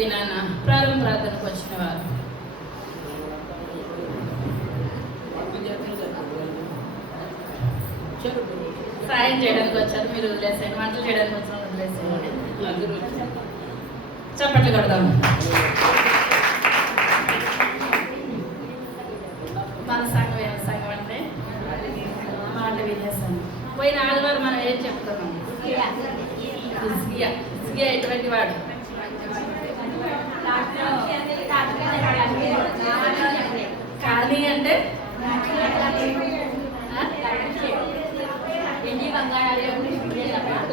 దినాన ప్రారంభ ప్రార్థనకు వచ్చిన వారు సాయం చేయడానికి వచ్చారు, మీరు వదిలేసేయండి. వంటలు చేయడానికి వచ్చిన వదిలేసేయండి. చప్పట్లు కొడదాము. మన సంఘం ఏం సంఘం అంటే మాట వినేసాం. పోయిన ఆదివారం మనం ఏం చెప్తున్నాం? ఇస్కియా ఎటువంటి వాడు? కానీ అంటే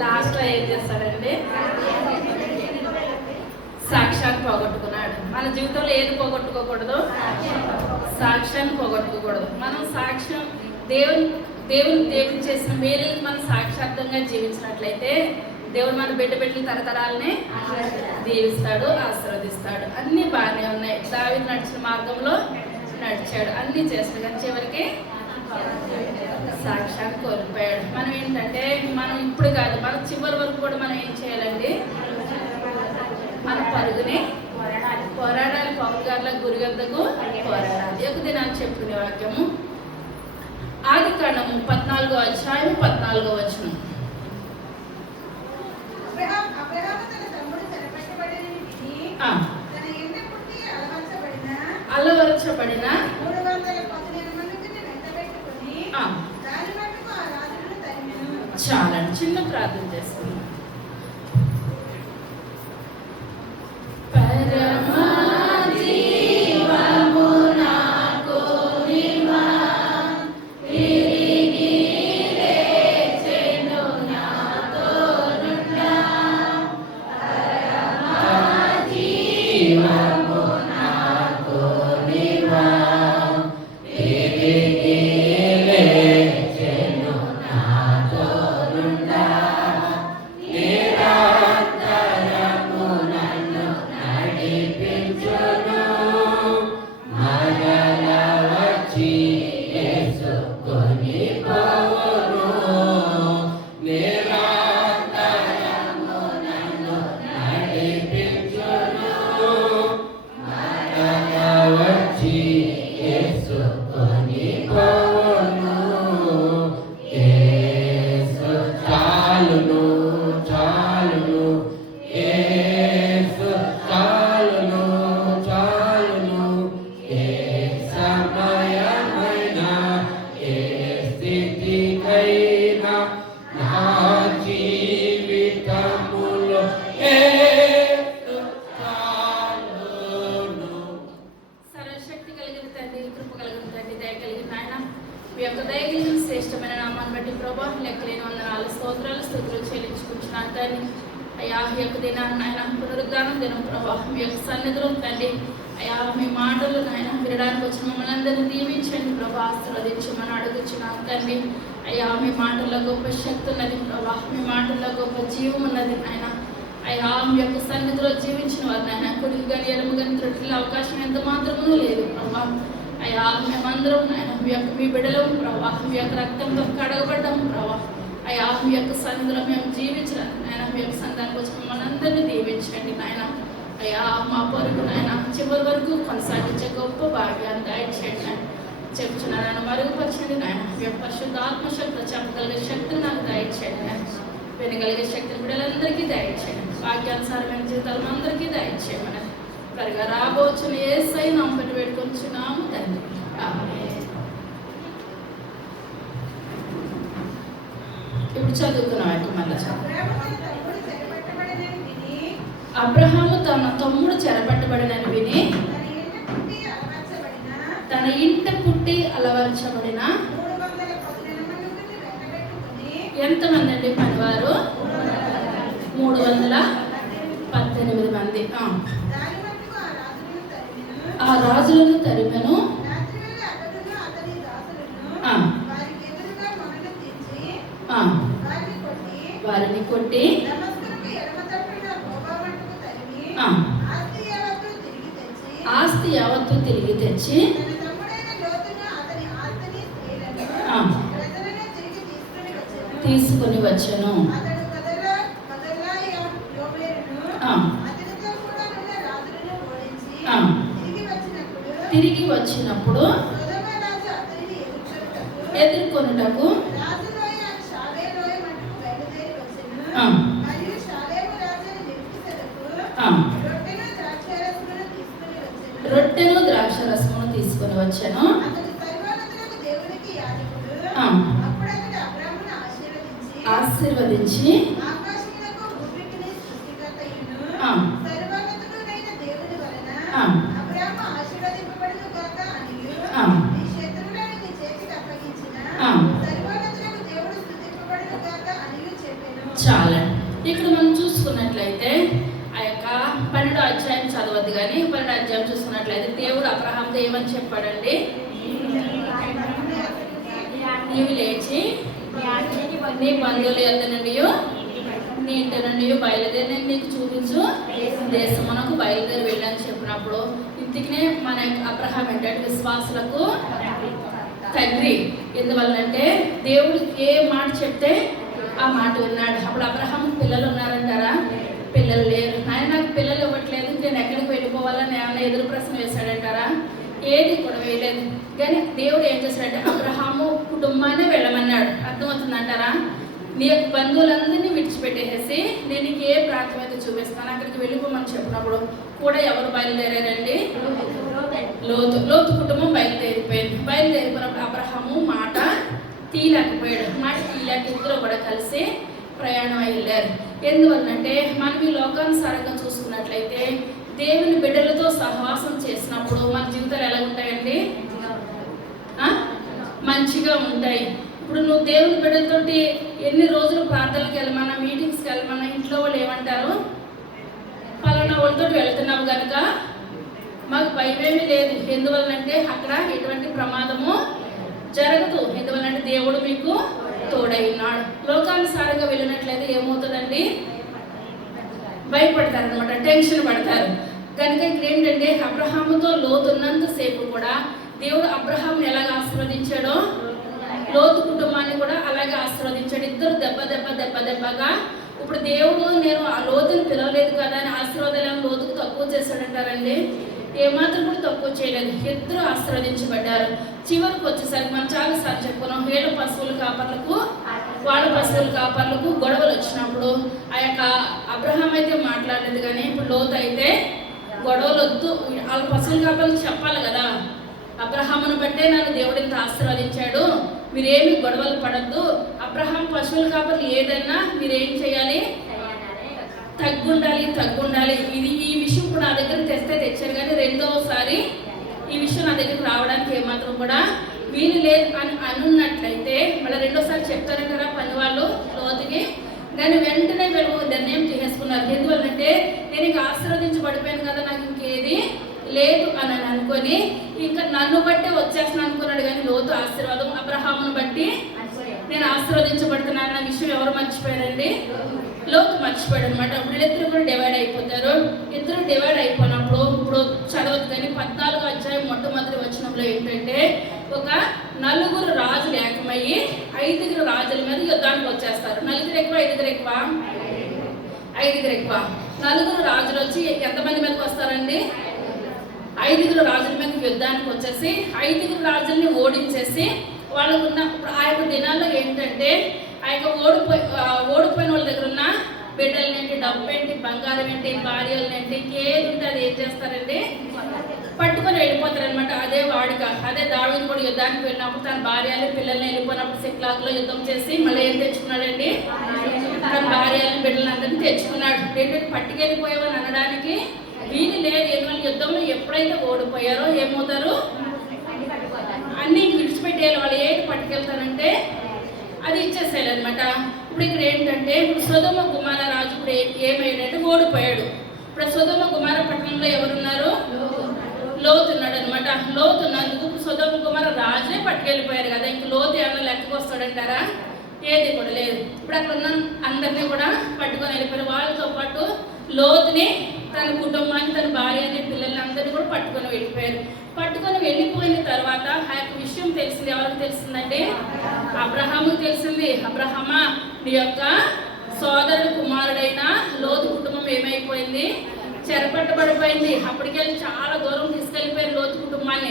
లాస్ట్లో ఏం చేస్తాడండి? సాక్ష్యాన్ని పోగొట్టుకున్నాడు. మన జీవితంలో ఏది పోగొట్టుకోకూడదు? సాక్ష్యాన్ని పోగొట్టుకోకూడదు. మనం సాక్ష్యం దేవుడు చేసిన మేలుకి మనం సాక్షార్థంగా జీవించినట్లయితే దేవుడు మన బిడ్డల తరతరాలని దీవిస్తాడు, ఆశీర్వదిస్తాడు. అన్ని బాగానే ఉన్నాయి. దావీదు నడిచిన మార్గంలో నడిచాడు, అన్ని చేస్తాడు. కానీ చివరికి సాక్ష్యాన్ని కోల్పోయాడు. మనం ఏంటంటే మనం ఇప్పుడు కాదు, మన చివరి వరకు కూడా మనం ఏం చేయాలండి? మన పరుగుని పోరాడాలి. పౌలు గారుల గురి వద్దకు పోరాడాలి. ఒక దినాన్ని చెప్పుకునే వాక్యము ఆదికాండము 14వ అధ్యాయం 14వ వచనం. అలవరచబడిన చాలా చిన్న ప్రార్థన చేస్తుంది. శ్రేష్టమైన నామాన్ని బట్టి ప్రభా లెక్కలేని వందనాలు స్తోత్రాలు స్తుతులు చెల్లించుకుంటున్నాను తండ్రి. అయ్యా ఈ యొక్క దినాన్ని ఆయన పునరుద్ధానం దినం ప్రభా మీ యొక్క సన్నిధిలో తండ్రి. అయ్యా మీ మాటలు నాయన వినడానికి వచ్చిన మమ్మల్ని అందరినీ దీవించండి ప్రభా, ఆశీర్వదించమని అడుగుచున్నాను తండ్రి. అయ్యా మీ మాటల్లో గొప్ప శక్తి ఉన్నది ప్రభా, మీ మాటల్లో గొప్ప జీవం ఉన్నది ఆయన. అయ్యా మీ యొక్క సన్నిధిలో జీవించిన వారు నాయన కుడికి కానీ ఎడమ కానీ త్రుటిలో అవకాశం ఎంత మాత్రమూ లేదు ప్రభా. అయ్యా మేమందరం నాయన మీ బిడ్డలు ప్రభా, మీ యొక్క రక్తంతో కడగబడ్డాం ప్రభా. అయ్యా మీ యొక్క సన్నిధిలో మేము జీవించడానికి నాయన మీ యొక్క సంఘానికి వచ్చి మమ్మల్ని అందరినీ దీవించండి నాయన. అయ్యా మా పరుగు నాయన చివరి వరకు కొనసాగించే గొప్ప భాగ్యాన్ని దయచేయండి నాయన. చెప్తున్నాను మరుగుపరచండి నాయన. మీ యొక్క పరిశుద్ధ ఆత్మశక్తి చెప్పగలిగే శక్తిని నాకు దయచేయండి నాయన. వినగలిగే శక్తిని బిడ్డలందరికీ దయచేయండి. వాక్యానుసారమైన జీవితాలను అందరికీ దయచేయమని త్వరగా రాబోచున్న యేసయ్య నామమున వేడుకొంచున్నాము తండ్రి. ఆమేన్. ఇప్పుడు చదువుతున్నాం మళ్ళీ. అబ్రహాము తన తమ్ముడు చెరపట్టబడినని విని తన ఇంట పుట్టి అలవర్చబడిన ఎంతమంది అండి? పనివారు 318 మంది. ఆ రాజులను తరిమెను, వారిని కొట్టి ఆస్తి యావత్తు తిరిగి తెచ్చి తీసుకుని వచ్చెను. తిరిగి వచ్చినప్పుడు ఎదుర్కొనుటకు రొట్టెను ద్రాక్షరసమును తీసుకొని వచ్చాను. ఆశీర్వదించి చాలండి. ఇక్కడ మనం చూసుకున్నట్లయితే ఆ యొక్క 12వ అధ్యాయం చదవద్దు, కానీ 12వ అధ్యాయం చూసుకున్నట్లయితే దేవుడు అబ్రహాంతో ఏమని చెప్పాడండి? నీవు లేచి నీ బంధువుల యొద్ద నుండి నీ ఇంటి నుండి బయలుదేరి నేను నీకు చూపించు దేశమునకు బయలుదేరి వెళ్ళని చెప్పినప్పుడు ఇంటికినే మన అబ్రహాం ఏంటంటే విశ్వాసులకు తండ్రి. ఎందువల్లంటే దేవుడు ఏ మాట చెప్తే ఆ మాట విన్నాడు. అప్పుడు అబ్రహాం పిల్లలు ఉన్నారంటారా? పిల్లలు లేరు. ఆయన నాకు పిల్లలు ఇవ్వట్లేదు, నేను ఎక్కడికి వెళ్ళిపోవాలని ఏమన్నా ఎదురు ప్రశ్న వేశాడంటారా? ఏది కూడా వేయలేదు. కానీ దేవుడు ఏం చేశాడంటే అబ్రహాము కుటుంబాన్ని వెళ్ళమన్నాడు. అర్థమవుతుందంటారా? నీ యొక్క బంధువులందరినీ విడిచిపెట్టేసి నేను నీకు ఏ ప్రాంతం అయితే చూపిస్తాను అక్కడికి వెళ్ళిపోమని చెప్పినప్పుడు కూడా ఎవరు బయలుదేరారండి? లోతు కుటుంబం బయలుదేరిపోయింది. బయలుదేరిపోయినప్పుడు అబ్రహాము మాట తీయలేకపోయాడు. మాట తీయలేక ఇద్దరు కూడా కలిసి ప్రయాణం అయ్యారు. ఎందువల్లంటే మనం ఈ లోకానుసారంగా చూసుకున్నట్లయితే దేవుని బిడ్డలతో సహవాసం చేసినప్పుడు మన జీవితాలు ఎలా ఉంటాయండి? మంచిగా ఉంటాయి. ఇప్పుడు నువ్వు దేవుని బిడ్డలతోటి ఎన్ని రోజులు ప్రార్థనలకు వెళ్ళమన్నా, మీటింగ్స్కి వెళ్ళమన్నా ఇంట్లో వాళ్ళు ఏమంటారు? పలానా వాళ్ళతో వెళ్తున్నావు కనుక మాకు భయమేమీ లేదు. ఎందువల్లంటే అక్కడ ఎటువంటి ప్రమాదము జరగదు. ఎందువల్లంటే దేవుడు మీకు తోడై ఉన్నాడు. లోకానుసారంగా వెళ్ళినట్లయితే ఏమవుతుందండి? భయపడతారు అనమాట, టెన్షన్ పడతారు. కనుక ఇక్కడ ఏంటంటే అబ్రహాముతో లోతు ఉన్నంతసేపు కూడా దేవుడు అబ్రహాంని ఎలాగ ఆశీర్వదించాడో లోతు కుటుంబాన్ని కూడా అలాగే ఆశీర్వదించాడు. ఇద్దరు దెబ్బగా. ఇప్పుడు దేవుడు నేను ఆ లోతుని పిలవలేదు కదా అని ఆశీర్వాదాలను లోతుకు తక్కువ చేశాడంటారండి? ఏమాత్రం కూడా తక్కువ చేయలేదు. ఇద్దరు ఆశీర్వదించబడ్డారు. చివరికి వచ్చేసరికి మనం చాలాసార్లు చెప్పుకున్నాం, వాళ్ళ పశువుల కాపర్లకు గొడవలు వచ్చినప్పుడు ఆ యొక్క అబ్రహాం అయితే మాట్లాడలేదు, కానీ ఇప్పుడు లోతు అయితే గొడవలు వద్దు, వాళ్ళ పశువుల కాపర్లకు చెప్పాలి కదా, అబ్రహామును బట్టే నన్ను దేవుడు ఇంత ఆశీర్వదించాడు, మీరేమి గొడవలు పడద్దు, అబ్రహాం పశువుల కాపర్లు ఏదైనా మీరేం చేయాలి? తగ్గుండాలి. ఈ విషయం కూడా నా దగ్గర తెచ్చారు, కానీ రెండవసారి ఈ విషయం నా దగ్గరికి రావడానికి ఏమాత్రం కూడా వీలు లేదు అని అనున్నట్లయితే మళ్ళీ రెండోసారి చెప్తారంటారా పని వాళ్ళు లోతుకి? కానీ వెంటనే వీళ్ళు నిర్ణయం తీసేసుకున్నారు. ఎందువల్లంటే నేను ఇంకా ఆశీర్వదించబడిపోయాను కదా, నాకు ఇంకేది లేదు అని అనుకొని ఇంకా నన్ను బట్టే వచ్చేస్తున్నాను అనుకున్నాడు. కానీ లోతు ఆశీర్వాదం అబ్రహామును బట్టి నేను ఆశీర్వదించబడుతున్నాను అన్న విషయం ఎవరు మర్చిపోయారండి? లోతు మర్చిపోయాడు అనమాట. అప్పుడు ఇద్దరు కూడా డివైడ్ అయిపోతారు. ఇద్దరు డివైడ్ అయిపోయినప్పుడు ఇప్పుడు చదవద్దు, కానీ 14వ అధ్యాయం మొట్టమొదటి వచనంలో ఏంటంటే ఒక 4 రాజులు ఏకమయ్యి 5 రాజుల మీద యుద్ధానికి వచ్చేస్తారు. 4 ఎక్కువ 5 ఎక్కువ? 5 ఎక్కువ. 4 రాజులు వచ్చి ఎంతమంది మీదకి వస్తారండి? 5 రాజుల మీద యుద్ధానికి వచ్చేసి 5 రాజుల్ని ఓడించేసి వాళ్ళకున్న ఆ యొక్క దినాల్లో ఏంటంటే ఆ యొక్క ఓడిపోయిన వాళ్ళ దగ్గర ఉన్న బిడ్డలనేంటి, డబ్బు ఏంటి, బంగారం ఏంటి, భార్యలనేంటి, ఇంకేది ఉంటే అది ఏం చేస్తారండి? పట్టుకొని వెళ్ళిపోతారనమాట. అదే వాడిక. అదే దావీదు కూడా యుద్ధానికి వెళ్ళినప్పుడు తన భార్యలు పిల్లల్ని వెళ్ళిపోయినప్పుడు సిక్లాగ్లో యుద్ధం చేసి మళ్ళీ ఏం తెచ్చుకున్నాడండి? తన భార్యలను బిడ్డలను అందరినీ తెచ్చుకున్నాడు. ఏంటంటే పట్టుకెళ్ళిపోయావని అనడానికి వీలు లేదు. ఎందుకంటే యుద్ధంలో ఎప్పుడైతే ఓడిపోయారో ఏమవుతారు? అన్నీ విడిచిపెట్టేయాలి. వాళ్ళు ఏది పట్టుకెళ్తారంటే అది ఇచ్చేసేయాలి అనమాట. ఇప్పుడు ఇక్కడ ఏంటంటే ఇప్పుడు సొదొమ గుమార రాజు ఇప్పుడు ఏమైందంటే ఓడిపోయాడు. ఇప్పుడు సొదొమ గుమార పట్టణంలో ఎవరున్నారు? లోతు ఉన్నాడు అనమాట. లోతు ఉన్నందుకు సొదొమ గుమార రాజునే పట్టుకెళ్ళిపోయారు కదా, ఇంక లోతు ఏమన్నా లెక్కకు వస్తాడంటారా? ఏది కూడా లేదు. ఇప్పుడు అక్కడ ఉన్న అందరినీ కూడా పట్టుకొని వెళ్ళిపోయారు. వాళ్ళతో పాటు లోతుని తన కుటుంబాన్ని, తన భార్యని, పిల్లల్ని అందరినీ కూడా పట్టుకొని వెళ్ళిపోయారు. పట్టుకొని వెళ్ళిపోయిన తర్వాత ఆ యొక్క విషయం తెలిసింది. ఎవరికి తెలిసిందంటే అబ్రహాముకు తెలిసింది. అబ్రహమా, నీ యొక్క సోదరుడు కుమారుడైన లోతు కుటుంబం ఏమైపోయింది? చెరపట్టబడిపోయింది. అప్పటికెళ్ళి చాలా దూరం తీసుకెళ్ళిపోయారు లోతు కుటుంబాన్ని.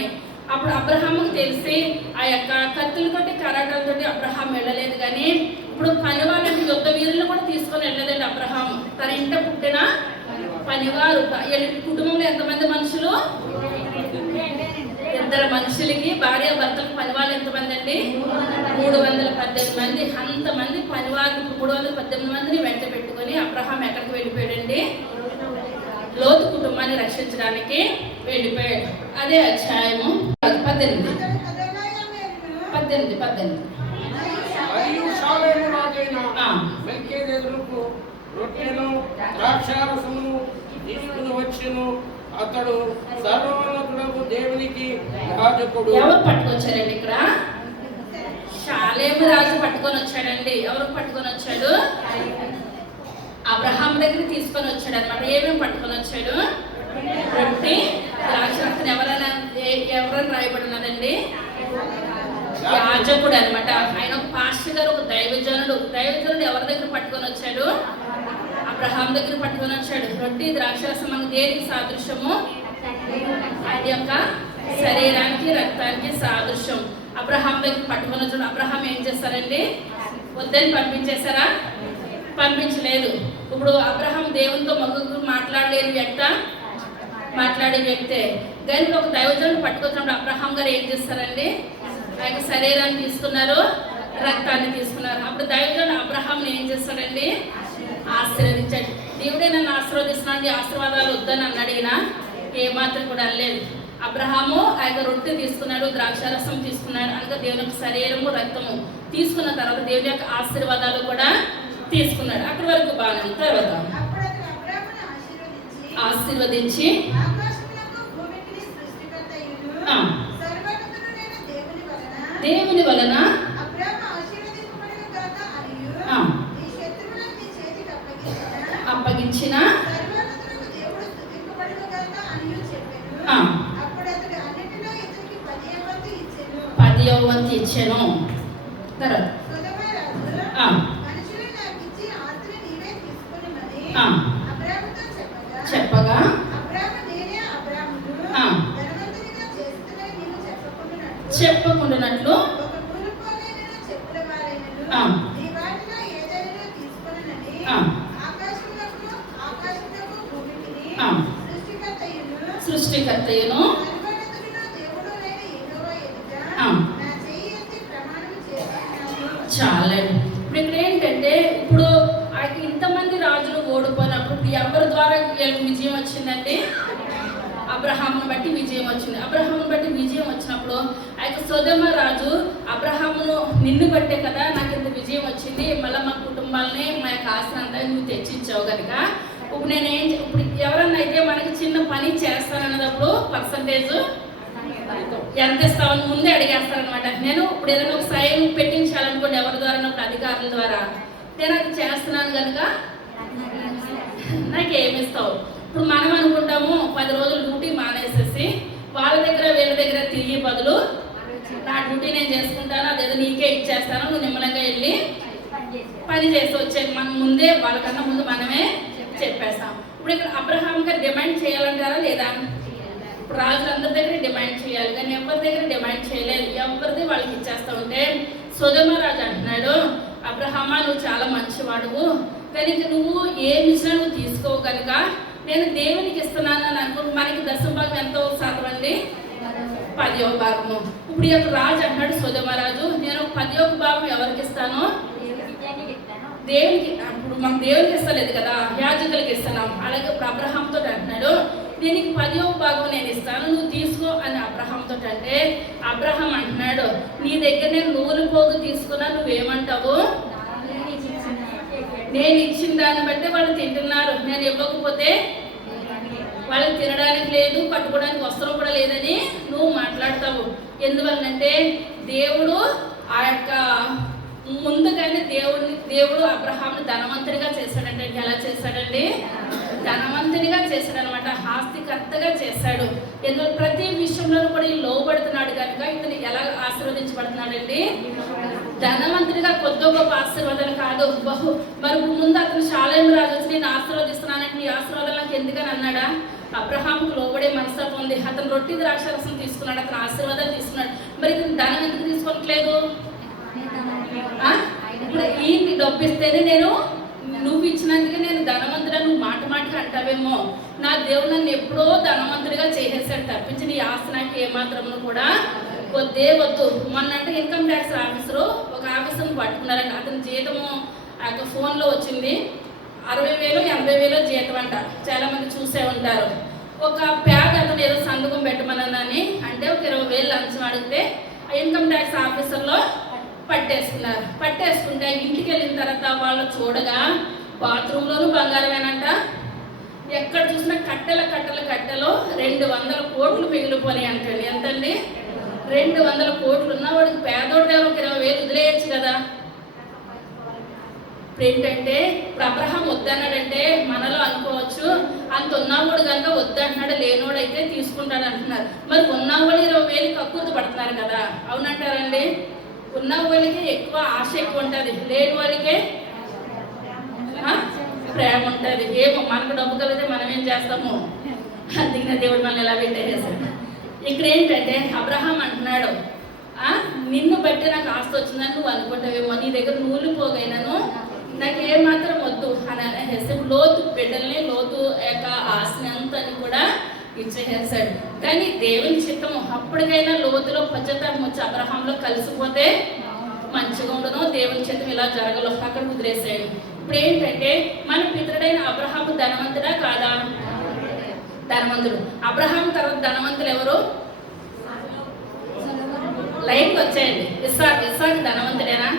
అప్పుడు అబ్రహాముకు తెలిసి ఆ యొక్క కత్తులతోటి కరాటాలతోటి అబ్రహాం వెళ్ళలేదు. కానీ ఇప్పుడు పనివాళ్ళని యుద్ధ వీరులను కూడా తీసుకొని వెళ్ళలేదండి అబ్రహాం. తన ఇంట పుట్టిన పనివారు. కుటుంబంలో ఎంతమంది మనుషులు? 2 మనుషులకి భార్య భర్తలకు పనివాళ్ళు ఎంతమంది అండి? 318 మంది. అంతమంది పనివారు 318 మందిని వెంట పెట్టుకొని అబ్రహాం ఎక్కడికి వెళ్ళిపోయాడండి? లోతు కుటుంబాన్ని రక్షించడానికి వెళ్ళిపోయాడు. అదే అధ్యాయము 18. అతడు సర్వోన్నతుడగు దేవునికి యాజకుడు. ఎవరు పట్టుకొచ్చారండి ఇక్కడ? షాలేము రాజు పట్టుకొని వచ్చాడండి. ఎవరు పట్టుకొని వచ్చాడు? అబ్రహాం దగ్గర తీసుకొని వచ్చాడు అనమాట. ఏమేమి పట్టుకొని వచ్చాడు? రొట్టె, ద్రాక్షరసం. ఎవరని రాయబడినదండి? యాజకుడు అనమాట. ఆయన ఒక పాస్టర్ గారు, ఒక దైవజనుడు. ఎవరి దగ్గర పట్టుకొని వచ్చాడు? అబ్రహాం దగ్గర పట్టుకొని వచ్చాడు. రొట్టె, ద్రాక్షరసం మనకు దేనికి సాదృశ్యము? ఆయన యొక్క శరీరానికి రక్తానికి సాదృశ్యం. అబ్రహాం దగ్గర పట్టుకొని వచ్చాడు. అబ్రహాం ఏం చేస్తారండి? వద్దని పంపించేశారా? పంపించలేదు. ఇప్పుడు అబ్రహాం దేవునితో మగ మాట్లాడే వ్యక్తే. కానీ ఒక దైవజనుడు పట్టుకొచ్చినప్పుడు అబ్రహాం గారు ఏం చేస్తారండి? ఆయన శరీరాన్ని తీసుకున్నారు, రక్తాన్ని తీసుకున్నారు. అప్పుడు దైవజనుడు అబ్రహాంని ఏం చేస్తాడండి? ఆశీర్వదించాడు. దేవుడే నన్ను ఆశీర్వదిస్తున్నాడు, ఆశీర్వాదాలు వద్దని నన్ను అడిగినా ఏమాత్రం కూడా అనలేదు. అబ్రహాము ఆయన రొట్టె తీసుకున్నాడు, ద్రాక్షారసం తీసుకున్నాడు. అనగా దేవుని యొక్క శరీరము రక్తము తీసుకున్న తర్వాత దేవుని యొక్క ఆశీర్వాదాలు కూడా తీసుకున్నాడు. అక్కడి వరకు బాగా. తర్వాత ఆశీర్వదించి దేవుని వలన అప్పగించిన 10వ వంతు ఇచ్చాను. తర్వాత చెప్పగా చెప్పకుండానట్లు సృష్టికర్తయును చాలండి. ఇప్పుడు ఇక్కడ ఏంటంటే, ఇప్పుడు ఇంతమంది రాజులు ఓడిపోయినప్పుడు ఎవరి ద్వారా వీళ్ళకి విజయం వచ్చిందండి? అబ్రహామును బట్టి విజయం వచ్చింది. అబ్రహామును బట్టి విజయం వచ్చినప్పుడు ఆ యొక్క సొదొమ రాజు అబ్రహామును నిన్ను బట్టే కదా నాకు ఇంత విజయం వచ్చింది, మళ్ళీ మా కుటుంబాలని మా యొక్క ఆస్తినంతా నువ్వు తెచ్చిచ్చావు కనుక ఇప్పుడు ఇప్పుడు ఎవరన్నా అయితే మనకి చిన్న పని చేస్తానన్నప్పుడు పర్సంటేజ్ ఎంత ఇస్తామని ముందే అడిగేస్తారనమాట. నేను ఇప్పుడు ఏదైనా ఒక సైన్ పెట్టించాలనుకోండి ఎవరి ద్వారా, అధికారుల ద్వారా, నేను అది చేస్తున్నాను కనుక నాకు ఏమిస్తావు. ఇప్పుడు మనం అనుకుంటాము 10 రోజులు డ్యూటీ మానేసేసి వాళ్ళ దగ్గర వీళ్ళ దగ్గర తిరిగి బదులు నా డ్యూటీ నేను చేసుకుంటాను, అదేదో నీకే ఇచ్చేస్తాను, నువ్వు నిమ్మలంగా వెళ్ళి పని చేసి వచ్చేది. మనం ముందే వాళ్ళకన్నా ముందు మనమే చెప్పేస్తాం. ఇప్పుడు ఇక్కడ అబ్రహాం గారు డిమాండ్ చేయాలంటారా లేదా? ఇప్పుడు రాజులందరి దగ్గర డిమాండ్ చేయాలి, కానీ ఎవరి దగ్గర డిమాండ్ చేయలేదు. ఎవరిది వాళ్ళకి ఇచ్చేస్తా ఉంటే సొదొమ రాజు అంటున్నాడు, అబ్రహామా నువ్వు చాలా మంచివాడువు, కానీ నువ్వు ఏమి ఇచ్చినా నువ్వు తీసుకోవు కనుక నేను దేవునికి ఇస్తున్నాను అని అనుకుంటు. మనకి 10వ భాగం ఎంతో శాతం అండి? 10వ భాగము. ఇప్పుడు ఈ యొక్క రాజు అంటున్నాడు సొదొమ రాజు, నేను 10వ భాగం ఎవరికి ఇస్తాను? దేవునికి. ఇప్పుడు మనం దేవునికి ఇస్తలేదు కదా, యాజకులకి ఇస్తున్నాం. అలాగే ఇప్పుడు అబ్రహాంతో అంటున్నాడు, నేను 10వ భాగం నేను ఇస్తాను, నువ్వు తీసుకో అని అబ్రహాంతో అంటే అబ్రహాం అంటున్నాడు, నీ దగ్గర నేను నూనె పోగు తీసుకున్నా, నువ్వేమంటావు? నేను ఇచ్చిన దాన్ని బట్టి వాళ్ళు తింటున్నారు, నేను ఇవ్వకపోతే వాళ్ళకి తినడానికి లేదు, కట్టుకోవడానికి వస్త్రం కూడా లేదని నువ్వు మాట్లాడతావు. ఎందువల్లంటే దేవుడు ఆ యొక్క ముందుగానే దేవుడు అబ్రహాంని ధనవంతుడిగా చేశాడంటే ఎలా చేశాడండి? ధనవంతుడిగా చేశాడనమాట, ఆస్తికర్తగా చేశాడు. ఎందుకు ప్రతి విషయంలో కూడా లోబడుతున్నాడు కనుక ఇతను ఎలా ఆశీర్వదించబడుతున్నాడండి? ధనవంతుడిగా కొద్ది గొప్ప ఆశీర్వాదాలు కాదు, మరి ముందు అతను షాలేము రాజు వచ్చి నేను ఆశీర్వదిస్తున్నానంటే నీ ఆశీర్వాదాలు నాకు ఎందుకని అన్నాడా? అబ్రహాముకు లోబడే మనస్తత్వం ఉంది. అతను రొట్టె ద్రాక్షరసం తీసుకున్నాడు, అతను ఆశీర్వాదాలు తీసుకున్నాడు. మరి ఇతను ధనం ఎందుకు తీసుకోవట్లేదు? ఇప్పుడు ఈ డబ్బు ఇస్తేనే నువ్వు ఇచ్చినందుకే నేను ధనవంతుడా, నువ్వు మాట మాటగా అంటావేమో. నా దేవుడు నన్ను ఎప్పుడో ధనవంతుడిగా చేసేసాడు తప్పించి నీ ఆస్తి నాకు ఏమాత్రము కూడా వద్దే వద్దు. మొన్నంటే ఇన్కమ్ ట్యాక్స్ ఆఫీసరు ఒక ఆఫీసర్ని పట్టుకున్నారంట. అతని జీతము ఆ యొక్క ఫోన్లో వచ్చింది 60,000 80,000 జీతం అంట. చాలా మంది చూసే ఉంటారు. ఒక పేద అతను ఏదో సంతకం పెట్టమనని అంటే ఒక 20,000 లంచం అడిగితే ఆ ఇన్కమ్ ట్యాక్స్ ఆఫీసర్లో పట్టేసుకున్నారు. పట్టేసుకుంటే ఇంటికి వెళ్ళిన తర్వాత వాళ్ళు చూడగా బాత్రూంలోనూ బంగారమేనంట. ఎక్కడ చూసినా కట్టెల 200 కోట్లు మిగిలిపోయి అంటండి. ఎంతండి? 200 కోట్లు ఉన్నవాడికి పేదోడి దగ్గర ఒక 20,000 వదిలేయచ్చు కదా. ఇప్పుడు ఏంటంటే ఇప్పుడు అబ్రహాం వద్దన్నాడంటే మనలో అనుకోవచ్చు అంత ఉన్నవాడు కనుక వద్దంటున్నాడు, లేనోడైతే తీసుకుంటాడు అంటున్నారు. మరి ఉన్నవాళ్ళు 20,000 కక్కుర్తి పడుతున్నారు కదా, అవునంటారండి? ఉన్న వాళ్ళకి ఎక్కువ ఆశ ఎక్కువ ఉంటుంది, లేని వాళ్ళకే ప్రేమ ఉంటుంది. ఏమో మనకు డబ్బు కలిగితే మనం ఏం చేస్తాము, అందుకనే దేవుడు మనల్ని ఎలా పెట్టేసాడు. ఇక్కడ ఏంటంటే అబ్రహాం అంటున్నాడు, నిన్ను బట్టి నాకు ఆస్తి వచ్చిందని నువ్వు అనుకుంటావేమో, నీ దగ్గర నూలు పోగైనాను నాకు ఏమాత్రం వద్దు అని అనేసి లోతు బిడ్డల్ని లోతు యొక్క ఆస్తిని అంతని కూడా ఇచ్చేసాడు. కానీ దేవుని చిత్తము అప్పటికైనా లోతులో పశ్చాత్తాపం వచ్చి అబ్రహాంలో కలిసిపోతే మంచిగా ఉండను. దేవుని చిత్తం ఇలా జరగలో అక్కడ కుదిరేసాడు. ఇప్పుడు ఏంటంటే మన పితరుడైన అబ్రహాము ధనవంతుడా కాదా? ధనవంతుడు. అబ్రహాం తర్వాత ధనవంతులు ఎవరు? లైన్కి వచ్చేయండి. ఇస్సాకు ధనవంతుడేనా?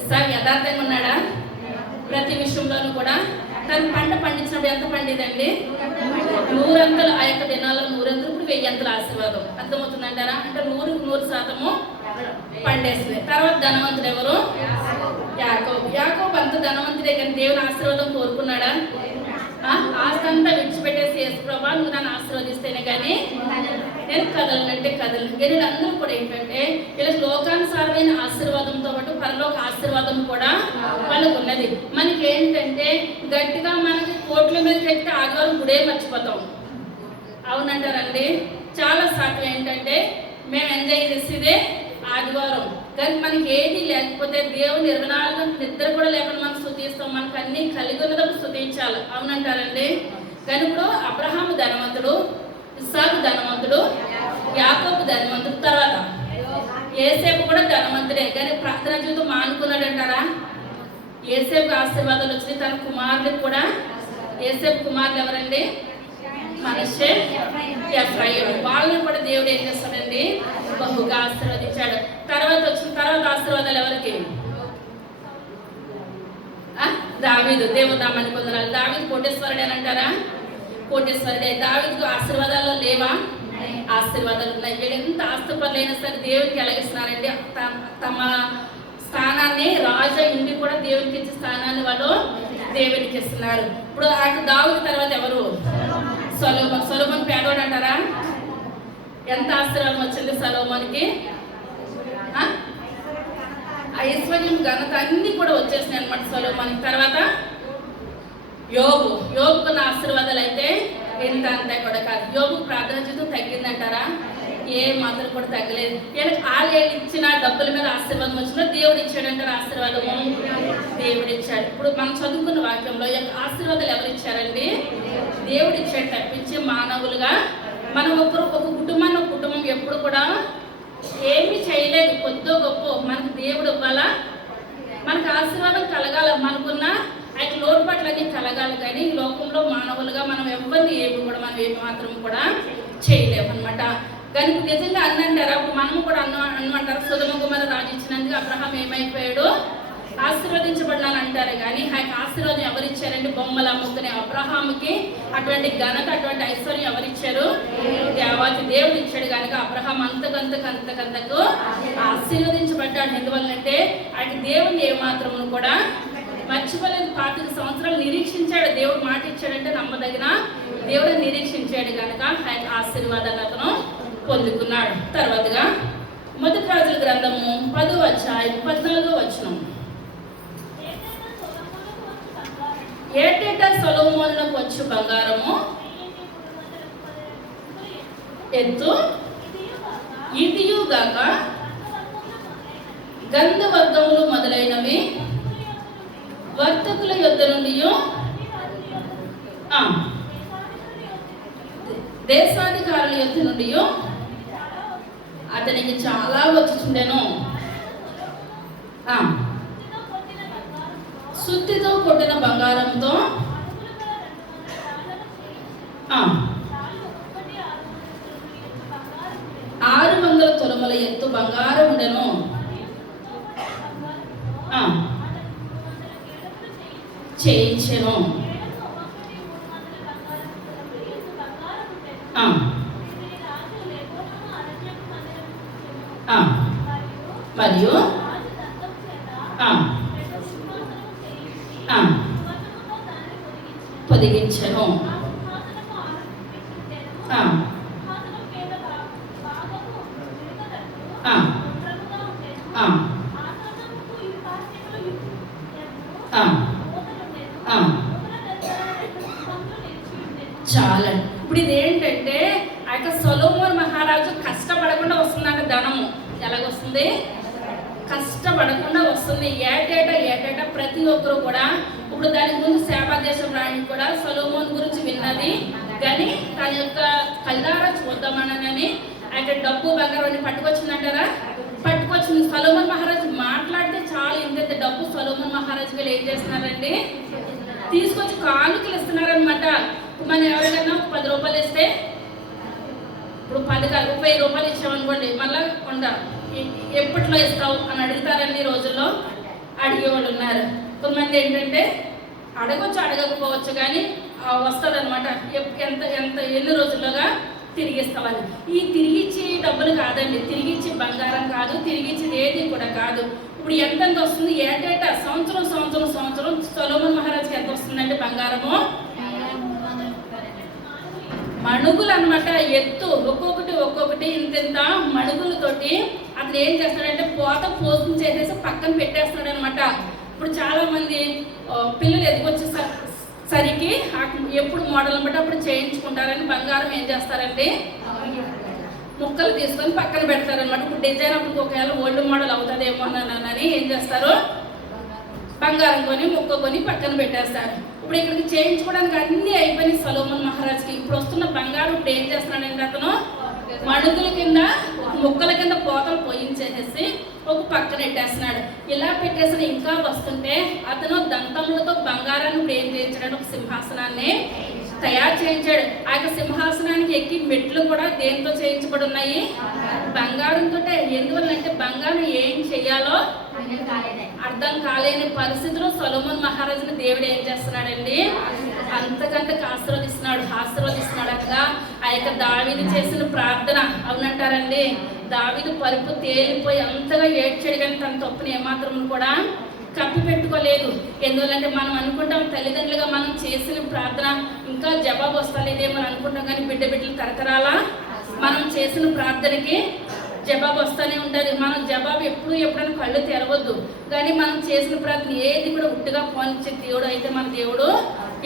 ఇస్సాకు యథార్థంగా ఉన్నాడా? ప్రతి విషయంలోనూ కూడా తను పంట పండించినప్పుడు ఎంత పండిదండి? 100 ఆ యొక్క దినాల్లో 100 ఇప్పుడు 1000 ఆశీర్వాదం. అర్థమవుతుందంటారా? అంటే 100% పండేస్తుంది. తర్వాత ధనవంతుడు ఎవరు? యాకోబు అంత ధనవంతుడే కానీ దేవుని ఆశీర్వాదం కోరుకున్నాడా? ఆస్తి అంతా విడిచిపెట్టేసి యేసుప్రభా నువ్వు నన్ను ఆశీర్వదిస్తేనే కానీ నేను కదలనంటే కదలను. వీళ్ళందరూ కూడా ఏంటంటే వీళ్ళకి లోకానుసారమైన ఆశీర్వాదంతో పాటు పరలోక ఆశీర్వాదం కూడా వాళ్ళకు ఉన్నది. మనకి ఏంటంటే గట్టిగా మనకి కోట్ల మీదకి ఎక్కితే ఆదివారం గుడే మర్చిపోతాం, అవునంటారండి? చాలా శాతం ఏంటంటే మేము ఎంజాయ్ చేసేదే ఆదివారం, కానీ మనకి ఏది లేకపోతే దేవుని 24 గంటలు నిద్ర కూడా లేకుండా మనం స్తుతిస్తాం. మనకు అన్ని కలిగి ఉన్నప్పుడు స్తుతించాలి, అవునంటారండి? కానీ ఇప్పుడు అబ్రహాము ధనవంతుడు, ఇస్సాకు ధనవంతుడు, యాకోబు ధనవంతుడు, తర్వాత యేసేపు కూడా ధనవంతుడే. కానీ ప్రార్థన జీవితం మానుకున్నాడు అంటారా? యేసేపు ఆశీర్వాదాలు వచ్చినాయి. తన కుమారులకు కూడా యేసేపు కుమారులు ఎవరండి? మనష్షే, ఎఫ్రాయిము. వాళ్ళని కూడా దేవుడు ఏం చేస్తాడండి? బహుగా ఆశీర్వదించాడు. తర్వాత ఆశీర్వాదాలు ఎవరికి? దావీదు. దేవుడు నామానికి వందనాలు. దావీదు కోటేశ్వరుడే అని అంటారా? కోటేశ్వరుడే. దావీదుకు ఆశీర్వాదాల్లో లేవా? ఆశీర్వాదాలు ఉన్నాయి. వీళ్ళు ఎంత ఆస్తిపరులైనా సరే దేవునికి ఎలాగిస్తున్నారంటే తమ స్థానాన్ని రాజా ఇంటి కూడా దేవునికి ఇచ్చే స్థానాన్ని వాళ్ళు దేవునికి ఇస్తున్నారు. ఇప్పుడు దావీదు తర్వాత ఎవరు? సొలొమోను. సొలొమోను పేదోడు అంటారా? ఎంత ఆశీర్వాదం వచ్చింది సొలొమోనుకి? ఐశ్వర్యం ఘనత అన్ని కూడా వచ్చేసినాయి అనమాట సొలొమోనుకి. తర్వాత యోబుకున్న ఆశీర్వాదాలు అయితే ఎంత అంతా కూడా కాదు. యోబుకు ప్రార్థన జీవితం తగ్గిందంటారా? ఏ మాత్రం కూడా తగ్గలేదు. వీళ్ళకి వాళ్ళు ఇచ్చిన డబ్బుల మీద ఆశీర్వాదం వచ్చినా దేవుడు ఇచ్చాడంటారు. ఆశీర్వాదము దేవుడు ఇచ్చాడు. ఇప్పుడు మనం చదువుకున్న వాక్యంలో ఈ యొక్క ఆశీర్వాదాలు ఎవరు ఇచ్చారండి? దేవుడు ఇచ్చాడు తప్పించి మానవులుగా మనం ఒక కుటుంబం ఎప్పుడు కూడా ఏమీ చేయలేదు. కొద్దో గొప్ప మనకు దేవుడు ఇవ్వాలా, మనకు ఆశీర్వాదం కలగాల, మనకున్న అయితే లోటుపాట్లన్నీ కలగాలి. కానీ ఈ లోకంలో మానవులుగా మనం ఎవరిని మనం ఏమి మాత్రం కూడా చేయలేము అనమాట. కానీ నిజంగా అన్నంటారా? ఇప్పుడు మనము కూడా అనమంటారు. సొదొమ గొమొర్రా రాజు ఇచ్చినందుకు అబ్రహాం ఏమైపోయాడు? ఆశీర్వదించబడ్డాను అంటారు. కానీ ఆ ఆశీర్వాదం ఎవరిచ్చారంటే బొమ్మల అమ్ముకునే అబ్రహాముకి అటువంటి ఘనత అటువంటి ఐశ్వర్యం ఎవరిచ్చారు? దేవాతి దేవుడు ఇచ్చాడు. కనుక అబ్రహాం అంతకంతకు ఆశీర్వదించబడ్డాడు. ఎందువల్లంటే ఆయన దేవుని ఏమాత్రమును కూడా మర్చిపోలేదు. 25 సంవత్సరాలు నిరీక్షించాడు. దేవుడు మాట ఇచ్చాడంటే నమ్మదగిన దేవుడు నిరీక్షించాడు. కనుక ఆయన ఆశీర్వాదాన్ని అతను పొందుకున్నాడు. తర్వాతగా మొదటి రాజుల గ్రంథము 10వ అధ్యాయం 14వ వచనం. ఏటేటా సొలొమోనునకు వచ్చు బంగారము ఎత్తు ఇదియుగాక గంధవర్గములు మొదలైనవి వర్తకుల యొద్ద నుండి దేశాధికారుల యొద్ద నుండి అతనికి చాలా వచ్చుచుండెను. సుత్తితో కొట్టిన బంగారంతో 600 తులముల ఎత్తు బంగారం ఉండెను. చేయించెను. మరియు పొదిగించెను. చాలా. ఇప్పుడు ఇదేంటంటే ఆ యొక్క సొలొమోను మహారాజు కష్టపడకుండా వస్తుందంట. ధనము ఎలాగొస్తుంది? కష్టపడకుండా వస్తుంది. ఏటేటా ప్రతి ఒక్కరు కూడా, ఇప్పుడు దానికి ముందు శాపాదేశం రాణి కూడా సొలొమోను గురించి విన్నది, కానీ తన యొక్క కళ్ళారా చూద్దామనని ఆయన డబ్బు బంగారం పట్టుకొచ్చిందంటారా? పట్టుకొచ్చింది. సొలొమోను మహారాజు మాట్లాడితే చాలు ఇంత డబ్బు సొలొమోను మహారాజు గారు ఏం చేస్తున్నారండి? తీసుకొచ్చి కానుకలు ఇస్తున్నారనమాట. మనం ఎవరికైనా 10 రూపాయలు ఇస్తే, ఇప్పుడు 10 రూపాయలు ఇచ్చామనుకోండి, మళ్ళీ ఎప్పట్లో ఇస్తావు అని అడుగుతారని రోజుల్లో అడిగేవాళ్ళు ఉన్నారు. కొంతమంది ఏంటంటే అడగకపోవచ్చు కానీ వస్తుందన్నమాట. ఎన్ని రోజుల్లోగా తిరిగిస్తామని. ఈ తిరిగిచ్చి డబ్బులు కాదండి, తిరిగిచ్చి బంగారం కాదు, తిరిగిచ్చేది ఏది కూడా కాదు. ఇప్పుడు ఎంత వస్తుంది? ఏటేటా సంవత్సరం సొలొమోను మహారాజుకి ఎంత వస్తుందండి బంగారము? మణుగులు అనమాట. ఎత్తు ఒక్కొక్కటి ఇంత మణుగులతోటి అతను ఏం చేస్తాడంటే పోసం చేసేసి పక్కన పెట్టేస్తున్నాడు అనమాట. ఇప్పుడు చాలా మంది పిల్లలు ఎదిగొచ్చేసరికి ఎప్పుడు మోడల్ అనమాట అప్పుడు చేయించుకుంటారని బంగారం ఏం చేస్తారండి? ముక్కలు తీసుకొని పక్కన పెడతారనమాట. ఇప్పుడు డిజైన్ అప్పుడు ఒకవేళ ఓల్డ్ మోడల్ అవుతుందేమో అని ఏం చేస్తారు? బంగారం కొని ముక్క కొని పక్కన పెట్టేస్తారు. ఇప్పుడు ఇక్కడికి చేయించుకోవడానికి అన్ని అయిపోయినాయి సొలొమోను మహారాజుకి. ఇప్పుడు వస్తున్న బంగారం ఇప్పుడు ఏం చేస్తున్నాడంటే అతను మణుగుల కింద ముక్కల కింద పోతలు పోయించేసేసి ఒక పక్కన పెట్టేస్తున్నాడు. ఇలా పెట్టేసిన ఇంకా వస్తుంటే అతను దంతములతో బంగారాన్ని ఇప్పుడు ఏం చేయించాడు? ఒక సింహాసనాన్ని తయారు చేయించాడు. ఆ యొక్క సింహాసనానికి ఎక్కి మెట్లు కూడా దేంతో చేయించబడి ఉన్నాయి? బంగారంతో. ఎందువల్లంటే బంగారం ఏం చెయ్యాలో అర్థం కాలేని పరిస్థితిలో సొలొమోను మహారాజుని దేవుడు ఏం చేస్తున్నాడండి? అంతకంటే ఆశీర్వదిస్తున్నాడు. అనగా ఆ యొక్క దావీదు చేసిన ప్రార్థన అవునంటారండి. దావీదు పరుపు తేలిపోయి అంతగా ఏడ్చాడు, కానీ తన తప్పుని ఏమాత్రం కూడా కప్పి పెట్టుకోలేదు. ఎందువల్లంటే మనం అనుకుంటాం తల్లిదండ్రులుగా మనం చేసిన ప్రార్థన ఇంకా జవాబు వస్తలేదేమో అనుకుంటాం, కానీ బిడ్డలు తరతరాల మనం చేసిన ప్రార్థనకి జవాబు వస్తూనే ఉంటుంది. మనం జవాబు ఎప్పుడైనా కళ్ళు తెరవద్దు, కానీ మనం చేసిన ప్రార్థన ఏది కూడా ఉట్టుగా పోనిచ్చే దేవుడు అయితే మన దేవుడు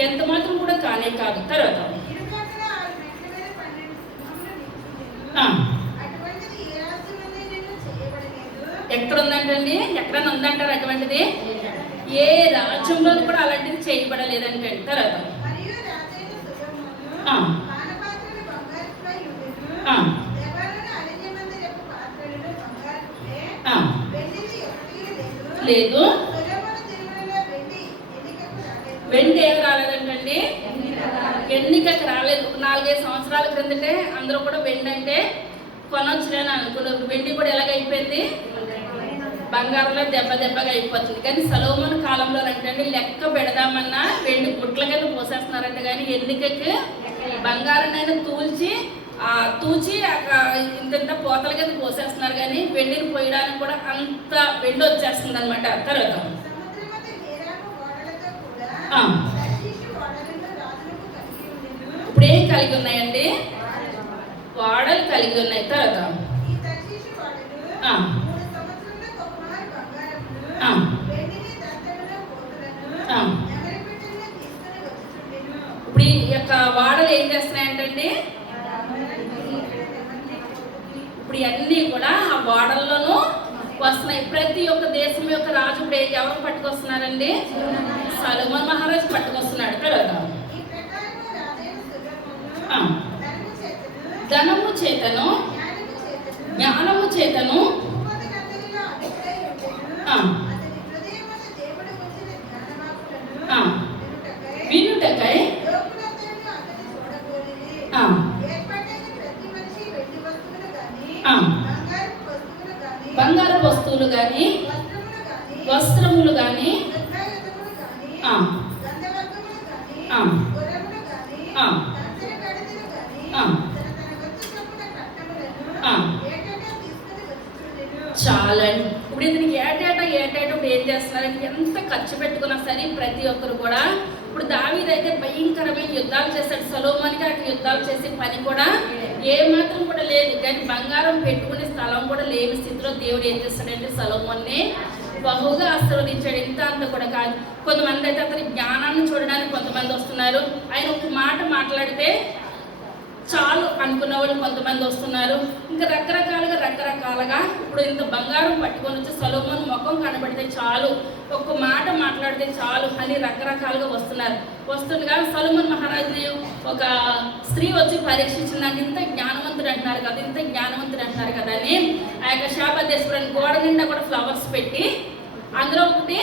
ఎంత మాత్రం కూడా కానే కాదు. తర్వాత ఎక్కడ ఉందంటండి? ఎక్కడైనా ఉందంటారు అటువంటిది? ఏ రాజ్యంలో కూడా అలాంటిది చేయబడలేదంటే. తర్వాత లేదు, వెండి ఏమి రాలేదంటండి? ఎన్నికకి రాలేదు. 4-5 సంవత్సరాల క్రిందటే అందరూ కూడా వెండి అంటే కొనొచ్చులేని అనుకున్నారు. వెండి కూడా ఎలాగైపోయింది? బంగారంలో దెబ్బగా అయిపోతుంది. కానీ సొలొమోను కాలంలో అంటే లెక్క పెడదామన్నా వెండి గుట్ల కింద పోసేస్తున్నారంట. కానీ ఎన్నికకి బంగారాన్ని తూచి ఇంత పోతల కింద పోసేస్తున్నారు, కానీ వెండిని పోయడానికి కూడా అంత వెండి వచ్చేస్తుంది అనమాట. తర్వాత ఇప్పుడు ఏం కలిగి ఉన్నాయండి? వాడలు కలిగి ఉన్నాయి. తర్వాత ఇప్పుడు ఈ యొక్క వాడలు ఏం చేస్తున్నాయంటండి? ఇప్పుడు ఇవన్నీ కూడా ఆ ఓడల్లోనూ వస్తున్నాయి. ప్రతి ఒక్క దేశం యొక్క రాజు ఇప్పుడు ఎవరు పట్టుకొస్తున్నారండి? సొలొమోన్ మహారాజు పట్టుకొస్తున్నాడు కదా. ధనము చేతను జ్ఞానము చేతను వినుటకై బంగారు వస్తువులు కానీ వస్త్రములు కానీ చాలండి. ఇప్పుడు ఇతనికి ఏటేటా ఏం చేస్తున్నారంటే ఎంత ఖర్చు పెట్టుకున్నా సరే ప్రతి ఒక్కరు కూడా. ఇప్పుడు దావీదు అయితే భయంకరమైన యుద్ధాలు చేశాడు. సొలొమోనుకి అక్కడ యుద్ధాలు చేసే పని కూడా ఏమాత్రం కూడా లేదు. కానీ బంగారం పెట్టుకునే స్థలం కూడా లేని స్థితిలో దేవుడు ఏం చేస్తాడంటే సొలొమోన్ని బహుగా ఆశీర్వదించాడు. ఇంత అంత కూడా కాదు. కొంతమంది అయితే అతని జ్ఞానాన్ని చూడడానికి కొంతమంది వస్తున్నారు. ఆయన ఒక మాట మాట్లాడితే చాలు అనుకున్న వాళ్ళు కొంతమంది వస్తున్నారు. ఇంకా రకరకాలుగా ఇప్పుడు ఇంత బంగారం పట్టుకొని వచ్చి సొలొమోను ముఖం కనబడితే చాలు, ఒక్క మాట మాట్లాడితే చాలు అని రకరకాలుగా వస్తుండగా సొలొమోన్ మహారాజుని ఒక స్త్రీ వచ్చి పరీక్షించిన నాకు ఇంత జ్ఞానవంతుడు అంటున్నారు కదా అని ఆ యొక్క శాపదేశ్వరుని గోడ నిండా కూడా ఫ్లవర్స్ పెట్టి అందులో ఒకటి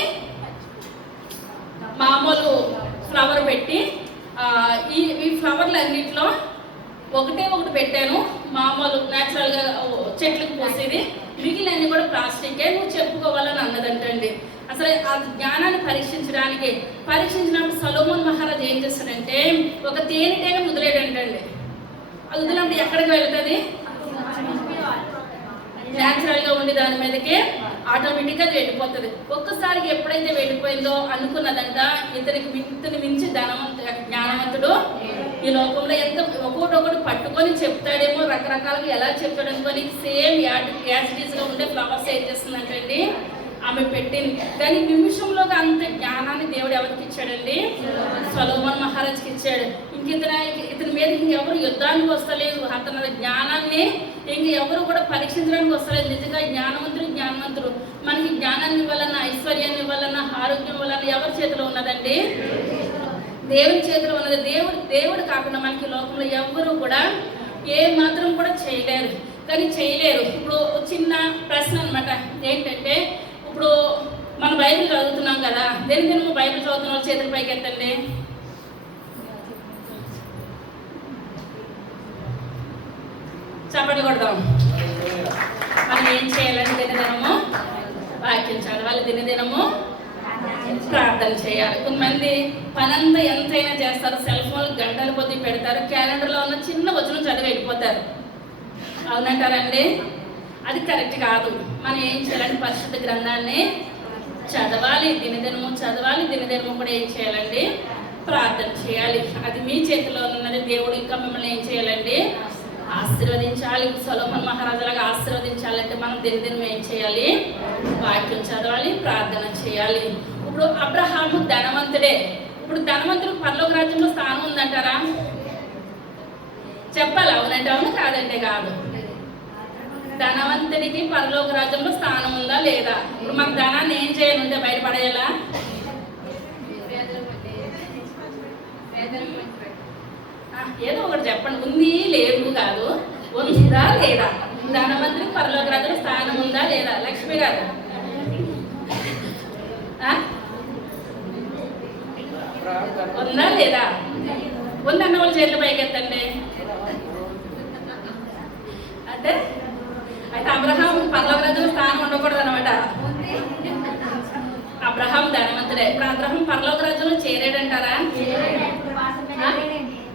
మామూలు ఫ్లవర్ పెట్టి ఈ ఫ్లవర్లు అన్నింటిలో ఒకటి పెట్టాను, మామూలు న్యాచురల్గా చెట్లకు పోసేది, మిగిలినన్ని కూడా ప్లాస్టికే నువ్వు చెప్పుకోవాలని అన్నదంటండి. అసలు ఆ జ్ఞానాన్ని పరీక్షించినప్పుడు సొలొమోన్ మహారాజు ఏం చేస్తాడంటే ఒక తేనెటైనా వదిలేడంటండి. అది వదిలినప్పుడు ఎక్కడికి వెళ్తుంది? న్యాచురల్గా ఉండి దాని మీదకే ఆటోమేటిక్గా అది వెళ్ళిపోతుంది. ఒక్కసారికి ఎప్పుడైతే వెళ్ళిపోయిందో అనుకున్నదంట ఇతని మించి జ్ఞానవంతుడు ఈ లోకంలో ఎంత ఒకటి పట్టుకొని చెప్తాడేమో, రకరకాలుగా ఎలా చెప్తాడు అనుకొని సేమ్ యాసిటీస్గా ఉండే ఫ్లవర్స్ ఏం చేస్తుందంటండి ఆమె పెట్టింది. కానీ నిమిషంలోగా అంత జ్ఞానాన్ని దేవుడు ఎవరికి ఇచ్చాడండి? సొలొమోన్ మహారాజుకి ఇచ్చాడు. ఇతని మీద ఇంకెవరు యుద్ధానికి వస్తలేదు. అతని జ్ఞానాన్ని ఎవరు కూడా పరీక్షించడానికి వస్తలేదు. నిజంగా జ్ఞానవంతుడు మనకి జ్ఞానాన్ని ఇవ్వాలన్నా, ఐశ్వర్యాన్ని ఇవ్వాలన్నా, ఆరోగ్యం ఇవ్వాలన్నా ఎవరి చేతిలో ఉన్నదండి? దేవుని చేతిలో ఉన్నది. దేవుడు కాకుండా మనకి లోకంలో ఎవరు కూడా ఏ మాత్రం కూడా చేయలేరు. ఇప్పుడు చిన్న ప్రశ్న అనమాట ఏంటంటే, ఇప్పుడు మన బైబిల్ చదువుతున్నాం కదా, దేని బైబిల్ చదువుతున్న వాళ్ళు చేతుల పైకి ఎత్తండి. చప్పట్లు కొడదాం. మనం ఏం చేయాలంటే దినదినము వాక్యం చదవాలి, దినదినము ప్రార్థన చేయాలి. కొంతమంది పనంతా ఎంతైనా చేస్తారు, సెల్ ఫోన్ గంటల కొద్దీ పెడతారు, క్యాలెండర్లో ఉన్న చిన్న వచనం చదివి వెళ్ళిపోతారు. అవునంటారండి? అది కరెక్ట్ కాదు. మనం ఏం చేయాలంటే పరిశుద్ధ గ్రంథాన్ని చదవాలి, దినదినము కూడా ఏం చేయాలండి? ప్రార్థన చేయాలి. అది మీ చేతిలో ఉన్నది. దేవుడు ఇంకా మిమ్మల్ని ఏం చేయాలండి? ఆశీర్వదించాలి. సొలొమోన్ మహారాజులాగా ఆశీర్వదించాలంటే మనం దినదినం ఏం చేయాలి? వాక్యం చదవాలి, ప్రార్థన చేయాలి. ఇప్పుడు అబ్రహాము ధనవంతుడే. ఇప్పుడు ధనవంతుడు పరలోక రాజ్యంలో స్థానం ఉందంటారా? చెప్పాలి. అవునంటే అవును, కాదంటే కాదు. ధనవంతుడికి పరలోక రాజ్యంలో స్థానం ఉందా లేదా? ఇప్పుడు మన ధనాన్ని ఏం చేయాలంటే బయటపడేయాలా? ఏదో ఒకటి చెప్పండి. ఉంది లేదు కాదు, ఉందా లేదా? ధనవంతుడికి పరలోక రాజ్యంలో స్థానం ఉందా లేదా? లక్ష్మి గారు ఉందా లేదా? ఉందన్న వాళ్ళు చేతుల పైకి ఎత్తండి. అంటే అయితే అబ్రహాం పరలోక రాజ్యంలో స్థానం ఉండకూడదు అనమాట. అబ్రహాం ధనవంతుడే. ఇప్పుడు అబ్రహాం పరలోక రాజ్యంలో చేరాడంటారా?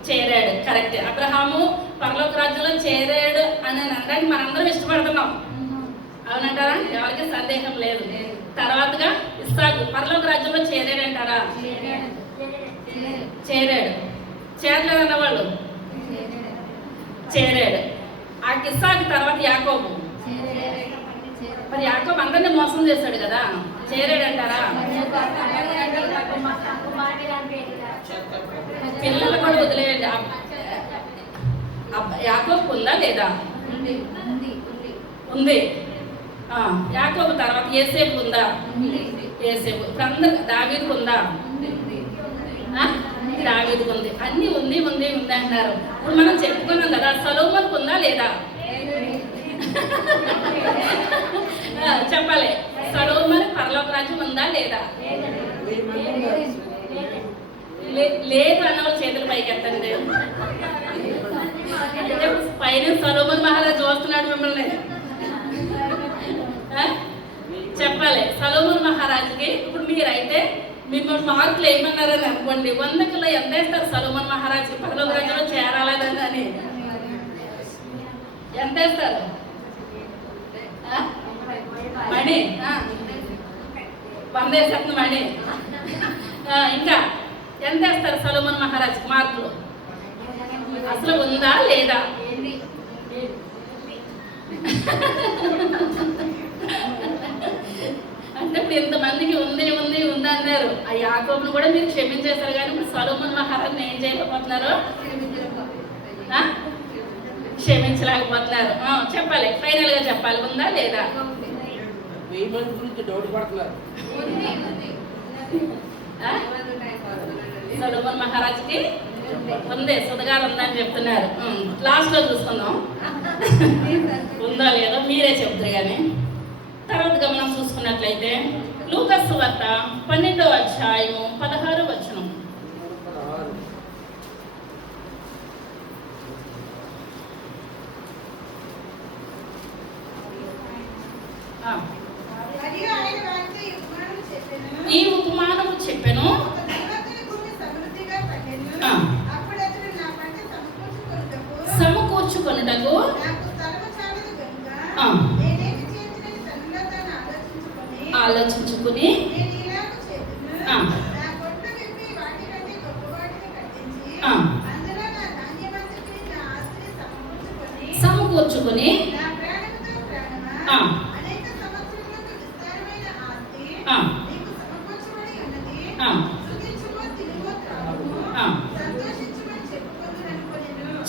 చేరాడు. కరెక్ట్. అబ్రహాము పరలోక రాజ్యంలో చేరాడు అని అనడానికి మనందరం ఇష్టపడుతున్నాం. అవునంటారా? ఎవరికి సందేహం లేదు. తర్వాతగా ఇస్సాకు పరలోక రాజ్యంలో చేరాడంటారా? చేరలేదన్న వాళ్ళు చేరాడు. ఆ ఇస్సాకు తర్వాత యాకోబు. మరి యాకోబు అందరినీ మోసం చేశాడు కదా, చేరాడంటారా? పిల్లలు కూడా వదిలేయండి. యాకోబు ఉందా లేదా? ఉంది. యాకోబు తర్వాత యేసేపు ఉందా? యేసేపు. ఇప్పుడు అందరు దావీదుకు ఉందా? దావీదుకు ఉంది. అన్ని ఉంది ఉంది ఉంది అంటారు. ఇప్పుడు మనం చెప్పుకున్నాం కదా, సొలొమోనుకు ఉందా లేదా? చెప్పాలి. సొలొమోను పరలోక రాజ్యం ఉందా లేదా? లేదు అన్న వాళ్ళు చేతులు పైకి ఎత్తండి. అంటే పైన సొలొమోను మహారాజు చూస్తున్నాడు మిమ్మల్ని. చెప్పాలి. సొలొమోను మహారాజుకి ఇప్పుడు మీరైతే మిమ్మల్ని మార్కులు ఏమన్నారని అనుకోండి, 100కిలో ఎంత వేస్తారు? సొలొమోను మహారాజుకి పరలోక రాజ్యంలో చేరాలని అని ఎంత వేస్తారు? మణి 100 వేసేస్తుంది మణి. ఇంకా ఎంత వేస్తారు సొలొమోను మహారాజుకి మార్కులు? అసలు ఉందా లేదా? అంటే ఇప్పుడు ఇంతమందికి ఉంది ఉంది ఉంది అన్నారు. ఆ యాకోబును కూడా మీరు క్షమించేశారు, కానీ ఇప్పుడు సొలొమోను మహారాజుని ఏం చేయలేకపోతున్నారు? క్షమించలేకపోతున్నారు. చెప్పాలి. ఫైనల్ గా చెప్పాలి. ఉందా లేదా? సొలొమోను మహారాజుకి ఉంది, సుధగారు ఉందని చెప్తున్నారు. లాస్ట్ లో చూసుకుందాం ఉందా లేదో మీరే చెప్తారు. కానీ తర్వాతగా మనం చూసుకున్నట్లయితే లూకా సువార్త 12వ అధ్యాయము 16వ వచనం. ఈ ఉపమానము చెప్పెను. సమకూర్చుకొనుటకు ఆలోచించుకుని సమకూర్చుకుని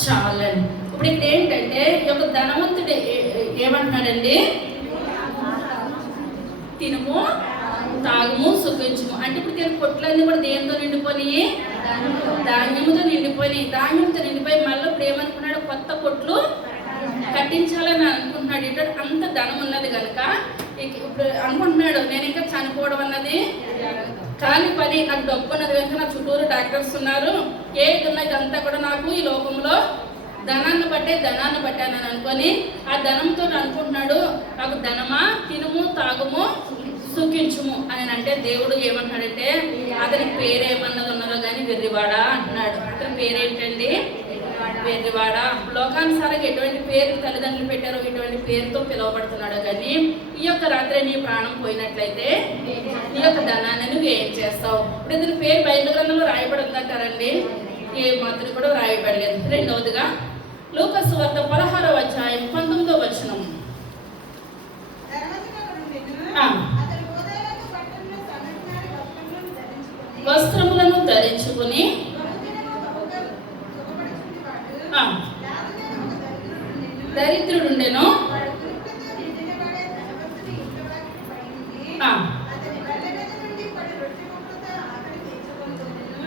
చాలండి. ఇప్పుడు ఇక్కడ ఏంటంటే ఈ యొక్క ధనవంతుడు ఏమంటున్నాడండి? తినుము, తాగుము, సుఖించుము. అంటే ఇప్పుడు దీని కొట్లన్నీ కూడా దేనితో నిండిపోయి? ధాన్యముతో నిండిపోయి. ధాన్యంతో నిండిపోయి మళ్ళీ ఇప్పుడు ఏమనుకున్నాడు? కొత్త కొట్లు కట్టించాలని అనుకుంటున్నాడు. ఇటు అంత ధనం ఉన్నది కనుక ఇప్పుడు అనుకుంటున్నాడు, నేను ఇంకా చనిపోవడం అన్నది కానీ పని, నాకు డబ్బు ఉన్నది కనుక నా చుట్టూరు డాక్టర్స్ ఉన్నారు, ఏది ఉన్నది అంతా కూడా నాకు ఈ లోకంలో ధనాన్ని బట్టానని అనుకొని ఆ ధనంతో అనుకుంటున్నాడు, నాకు ధనమా, తినుము, తాగుము, సుఖించుము అని అంటే దేవుడు ఏమంటున్నాడంటే అతని పేరేమన్నది ఉన్నదో కానీ వెర్రివాడా అంటున్నాడు. అతని పేరేంటండి? వెర్రివాడా. లోకానుసారంగా ఎటువంటి పేరు తల్లిదండ్రులు పెట్టారో ఇటువంటి పేరుతో పిలువబడుతున్నాడు. కానీ ఈ యొక్క రాత్రి నీ ప్రాణం పోయినట్లయితే నీ యొక్క ధనాన్ని నువ్వు ఏం చేస్తావు? ఇప్పుడు ఇతని పేరు బైబిల్ గ్రంథంలో రాయబడి ఉందంటారండి? ఏ మాత్రం కూడా రాయబడలేదు. రెండవదిగా లూకా సువార్త 16వ అధ్యాయం 19వ వచనం. వస్త్రములను ధరించుకుని దరిద్రుడుండెను.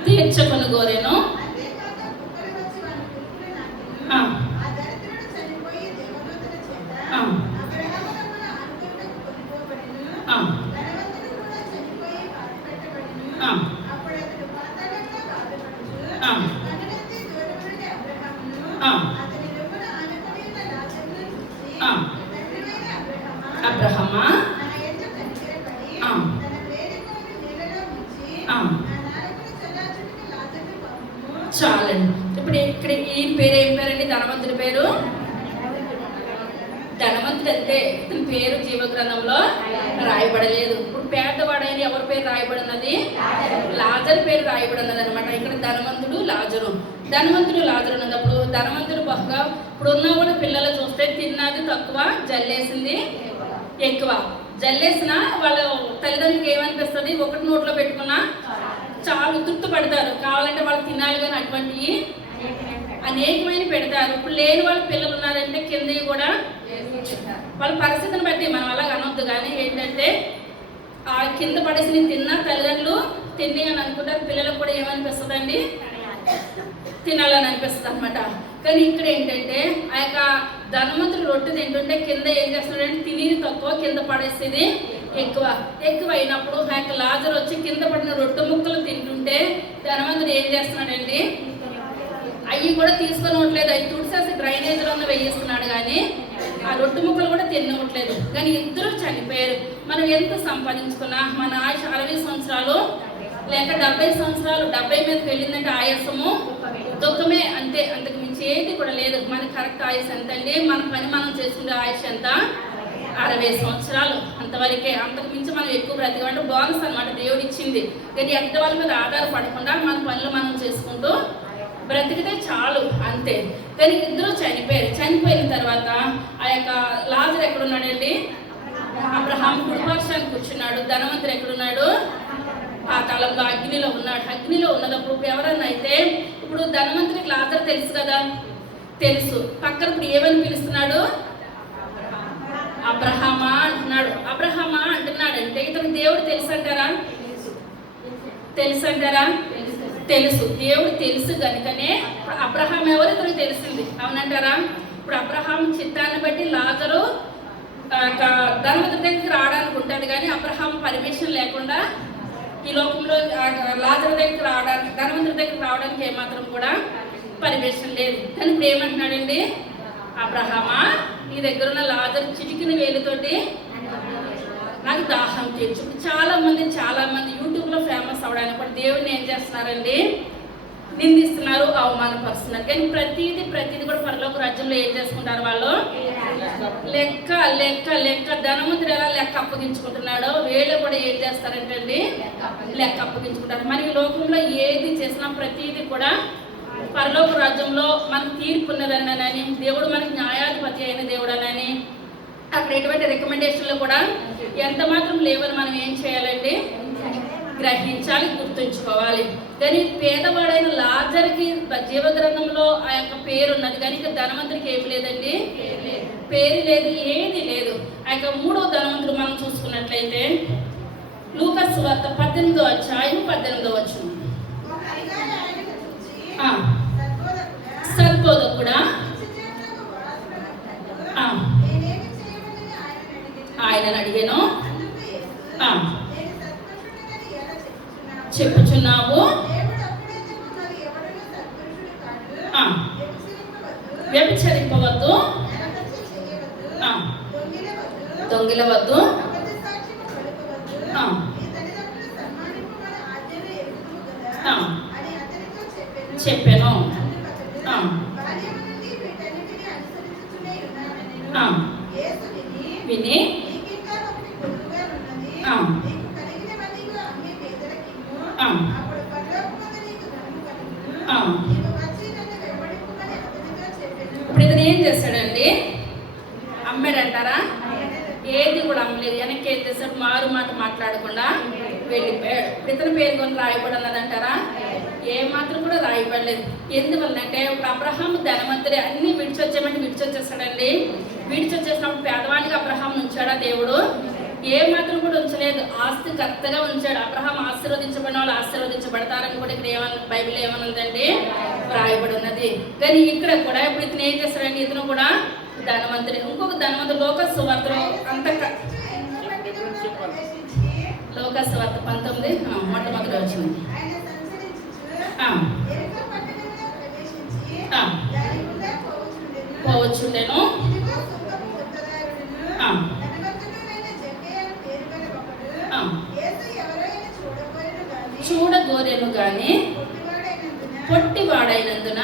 తీర్చకుని గోరెను. అబ్రహమా చాలండి. ఇప్పుడు ఇక్కడ ఈ పేరు ఏం పేరండి? ధనవంతుడి పేరు. ధనవంతుడు అంటే ఇతని పేరు జీవగ్రంథంలో రాయబడలేదు. ఇప్పుడు పేదవాడైన ఎవరి పేరు రాయబడినది? లాజరు పేరు రాయబడినది అనమాట. ఇక్కడ ధనవంతుడు లాజరు ఉన్నప్పుడు ధనవంతుడు బహుగా ఇప్పుడు ఉన్న కూడా పిల్లలు చూస్తే తిన్నది తక్కువ, జల్లేసింది ఎక్కువ. జల్లేసిన వాళ్ళ తల్లిదండ్రులకి ఏమనిపిస్తుంది? ఒకటి నోట్లో పెట్టుకున్నా చాలా తృప్తి పడతారు, కావాలంటే వాళ్ళు తినాలి. కానీ అటువంటివి అనేకమైన పెడతారు. ఇప్పుడు లేని వాళ్ళ పిల్లలు ఉన్నారంటే కిందవి కూడా వాళ్ళ పరిస్థితిని బట్టి మనం అలాగ అనొద్దు. కానీ ఏంటంటే ఆ కింద పడేసి తిన్నా తల్లిదండ్రులు తిని అని అనుకుంటారు. పిల్లలకు కూడా ఏమనిపిస్తుందండి, తినాలని అనిపిస్తుంది అనమాట. కానీ ఇక్కడ ఏంటంటే ఆ యొక్క ధనవంతుడు రొట్టె తింటుంటే కింద ఏం చేస్తున్నాడంటే తినేది తక్కువ, కింద పడేసేది ఎక్కువ అయినప్పుడు ఆ యొక్క లాజరు వచ్చి కింద పడిన రొట్టె ముక్కలు తింటుంటే ధనవంతుడు ఏం చేస్తున్నాడండి, అవి కూడా తీసుకొని అవి తుడిసేసి డ్రైనేజ్లో వేయిస్తున్నాడు. కానీ ఆ రొట్టె ముక్కలు కూడా తినవట్లేదు. కానీ ఇద్దరు చనిపోయారు. మనం ఎంత సంపాదించుకున్నా మన ఆయుష్ 60 సంవత్సరాలు లేక 70 సంవత్సరాలు, 70 మీదకి వెళ్ళిందంటే ఆయాసము దుఃఖమే, అంతే. అంతకు మించి ఏది కూడా లేదు. మన కరెక్ట్ ఆయుష్ ఎంత అండి, మన పని మనం చేసుకునే ఆయుష్ ఎంత, 60 సంవత్సరాలు అంతవరకే. అంతకు మించి మనం ఎక్కువ బ్రతికంటే బోనస్ అనమాట, దేవుడు ఇచ్చింది. కానీ ఎంత వాళ్ళ మీద ఆధారపడకుండా మన పనులు మనం చేసుకుంటూ బ్రతికితే చాలు, అంతే. కానీ ఇద్దరు చనిపోయారు. చనిపోయిన తర్వాత ఆ యొక్క లాజరు ఎక్కడున్నాడండి, అబ్రహాం కుడిపార్శ్వానికి కూర్చున్నాడు. ధనవంతుడు ఎక్కడున్నాడు, ఆ కాలంలో అగ్నిలో ఉన్నాడు. అగ్నిలో ఉన్నదప్పుడు ఎవరన్నా అయితే, ఇప్పుడు ధనవంతుడికి లాజరు తెలుసు కదా, తెలుసు. పక్కన ఇప్పుడు ఏమని పిలుస్తున్నాడు, అబ్రహామా అంటున్నాడు. అబ్రహామా అంటున్నాడంటే ఇతను దేవుడు తెలుసు అంటారా, తెలుసు అంటారా, తెలుసు. దేవుడు తెలుసు కనుకనే అబ్రహాం ఎవరు ఇతనికి తెలిసింది, అవునంటారా. ఇప్పుడు అబ్రహాం చిత్తాన్ని బట్టి లాజరు ధనవంతుడి దగ్గరికి రావడానికి ఉంటుంది. కానీ అబ్రహాం పర్మిషన్ లేకుండా ఈ లోకంలో లాజరు దగ్గరికి రావడానికి, ధనవంతుడి దగ్గరికి రావడానికి ఏమాత్రం కూడా పర్మిషన్ లేదు. కానీ ఇప్పుడు ఏమంటున్నాడండి, అబ్రహామా నీ దగ్గర ఉన్న లాజరు చిటికిన వేలుతోటి నాకు దాహం తీర్చు. చాలా మంది యూట్యూబ్లో ఫేమస్ అవడానికి కూడా దేవుడిని ఏం చేస్తున్నారండి, నిందిస్తున్నారు, అవమానపరుస్తున్నారు. కానీ ప్రతిదీ కూడా పరలోక రాజ్యంలో ఏం చేసుకుంటారు వాళ్ళు, లెక్క ధనవంతుడు ఎలా లెక్క అప్పగించుకుంటున్నాడో వీళ్ళు కూడా ఏం చేస్తారంటే అండి, లెక్క అప్పగించుకుంటారు. మరి ఈ లోకంలో ఏది చేసినా ప్రతిదీ కూడా పరలోక రాజ్యంలో మనకు తీర్పు ఉన్నదనని, దేవుడు మనకి న్యాయాధిపతి అయిన దేవుడు అనని, అక్కడ ఎటువంటి రికమెండేషన్లు కూడా ఎంత మాత్రం లేవని మనం ఏం చేయాలండి, గ్రహించాలి, గుర్తుంచుకోవాలి. కానీ పేదవాడైన లాజరుకి జీవగ్రంథంలో ఆ యొక్క పేరు ఉన్నది. కానీ ఇక ధనవంతుడికి ఏమి లేదండి, పేరు లేదు, ఏది లేదు. ఆ యొక్క 3వ ధనవంతుడు మనం చూసుకున్నట్లయితే లూకా సువార్త 18వ అధ్యాయం 18వ వచనం. సద్బోధకుడా ఆయనను అడిగాను, చెప్పుచున్నావు, వ్యభిచరింపవద్దు, దొంగిలవద్దు, చెప్పాను. విని ఇప్పుడు ఇతను ఏం చేస్తాడండి, అమ్మాడంటారా, ఏది కూడా అమ్మలేదు. వెనక్కి ఏం చేస్తాడు, మారు మాట మాట్లాడకుండా వెళ్ళిపోయాడు. ఇప్పుడు ఇతని పేరు కొని రాయబడి ఉన్నదంటారా, ఏమాత్రం కూడా రాయబడలేదు. ఎందువల్లంటే ఇప్పుడు అబ్రహాం ధనవంతుడే, అన్ని విడిచొచ్చేస్తాడండి. విడిచొచ్చేసినప్పుడు పేదవాడికి అబ్రహాం ఉంచాడా దేవుడు, ఏమాత్రం కూడా ఉంచలేదు. ఆస్తి కరెక్ట్గా ఉంచాడు. అబ్రహాం ఆశీర్వదించబడిన వాళ్ళు ఆశీర్వదించబడతారని కూడా ఇక్కడ బైబిల్ ఏమనుందండి, రాయబడి ఉన్నది. కానీ ఇక్కడ కూడా ఇప్పుడు ఇతను ఏం చేస్తాడండి, ఇతను కూడా ధనవంతుడు. ఇంకొక ధనవంతుడు లూకా సువార్తలో లూకా సువార్త 19 మొట్టమొదటి వచ్చింది. పోవచ్చుండేను, చూడగోరెను గాని పొట్టివాడైనందున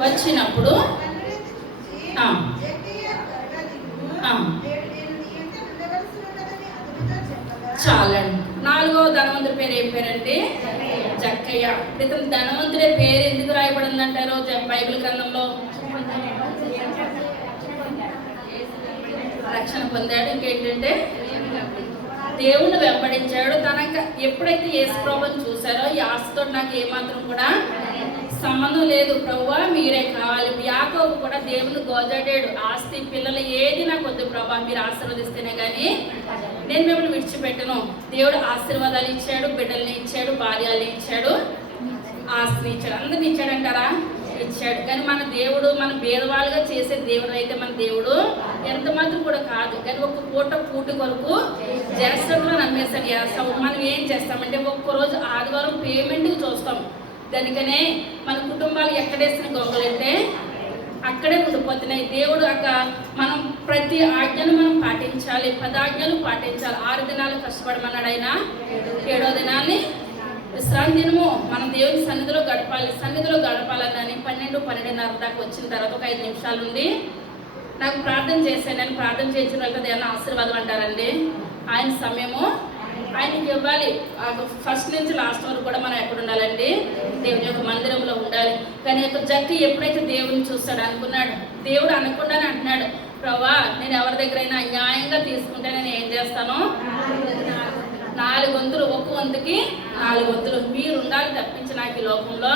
వచ్చినప్పుడు చాలండి. 4వ ధనవంతుడి పేరు ఏం పేరంటే జక్కయ్య. ఇతను ధనవంతుడే పేరు ఎందుకు రాయబడింది అంటారు బైబిల్ గ్రంథంలో, రక్షణ పొందాడు. ఇంకేంటంటే దేవుణ్ణి వెంబడించాడు. తనకు ఎప్పుడైతే యేసు ప్రభువుని చూశారో ఈ ఆస్తితో నాకు ఏమాత్రం కూడా సంబంధం లేదు, ప్రభువా మీరే కావాలి. యాకోబు కూడా దేవుని గోజాడాడు, ఆస్తి పిల్లలు ఏది నాకు వద్దు ప్రభువా, మీరు ఆశీర్వదిస్తేనే కానీ నేను మిమ్మల్ని విడిచిపెట్టను. దేవుడు ఆశీర్వాదాలు ఇచ్చాడు, బిడ్డల్ని ఇచ్చాడు, భార్యల్ని ఇచ్చాడు, ఆస్తిని ఇచ్చాడు, అందరిని ఇచ్చాడంటారా? ఇచ్చాడు. కానీ మన దేవుడు మన భేదవాళ్ళుగా చేసే దేవుడు అయితే మన దేవుడు ఎంత మాత్రం కూడా కాదు. కానీ ఒక పూట కొరకు చేస్తామని నమ్మేశాడు. మనం ఏం చేస్తామంటే ఒక్కరోజు ఆదివారం పేమెంట్కి చూస్తాం. దానికనే మన కుటుంబాలు ఎక్కడేసిన గొంగలంటే అక్కడే ఉండిపోతున్నాయి. దేవుడు మనం ప్రతి ఆజ్ఞను మనం పాటించాలి, 10 ఆజ్ఞలు పాటించాలి. 6 దినాలు కష్టపడమన్నాడు ఆయన, 7వ దినాన్ని విశ్రాంతి దినము మనం దేవుని సన్నిధిలో గడపాలి. సన్నిధిలో గడపాలని 12-12:30 దాకా వచ్చిన తర్వాత ఒక 5 నిమిషాలు ఉండి నాకు ప్రార్థన చేశాను. నేను ప్రార్థన చేసిన వాళ్ళకి ఏమన్నా ఆశీర్వాదం అంటారండి. ఆయన సమయము ఆయనకి ఇవ్వాలి. ఫస్ట్ నుంచి లాస్ట్ వరకు కూడా మనం ఎక్కడ ఉండాలండి? దేవుని యొక్క మందిరంలో ఉండాలి. కానీ యొక్క జక్కి ఎప్పుడైతే దేవుని చూస్తాడు అనుకున్నాడు, దేవుడు అనకుండానే అంటున్నాడు, ప్రభా నేను ఎవరి దగ్గరైనా అన్యాయంగా తీసుకుంటే నేను ఏం చేస్తాను? 4 వంతులు, ఒక్క వంతుకి 4 వంతులు మీరు ఉండాలి తప్పించి నాకు ఈ లోకంలో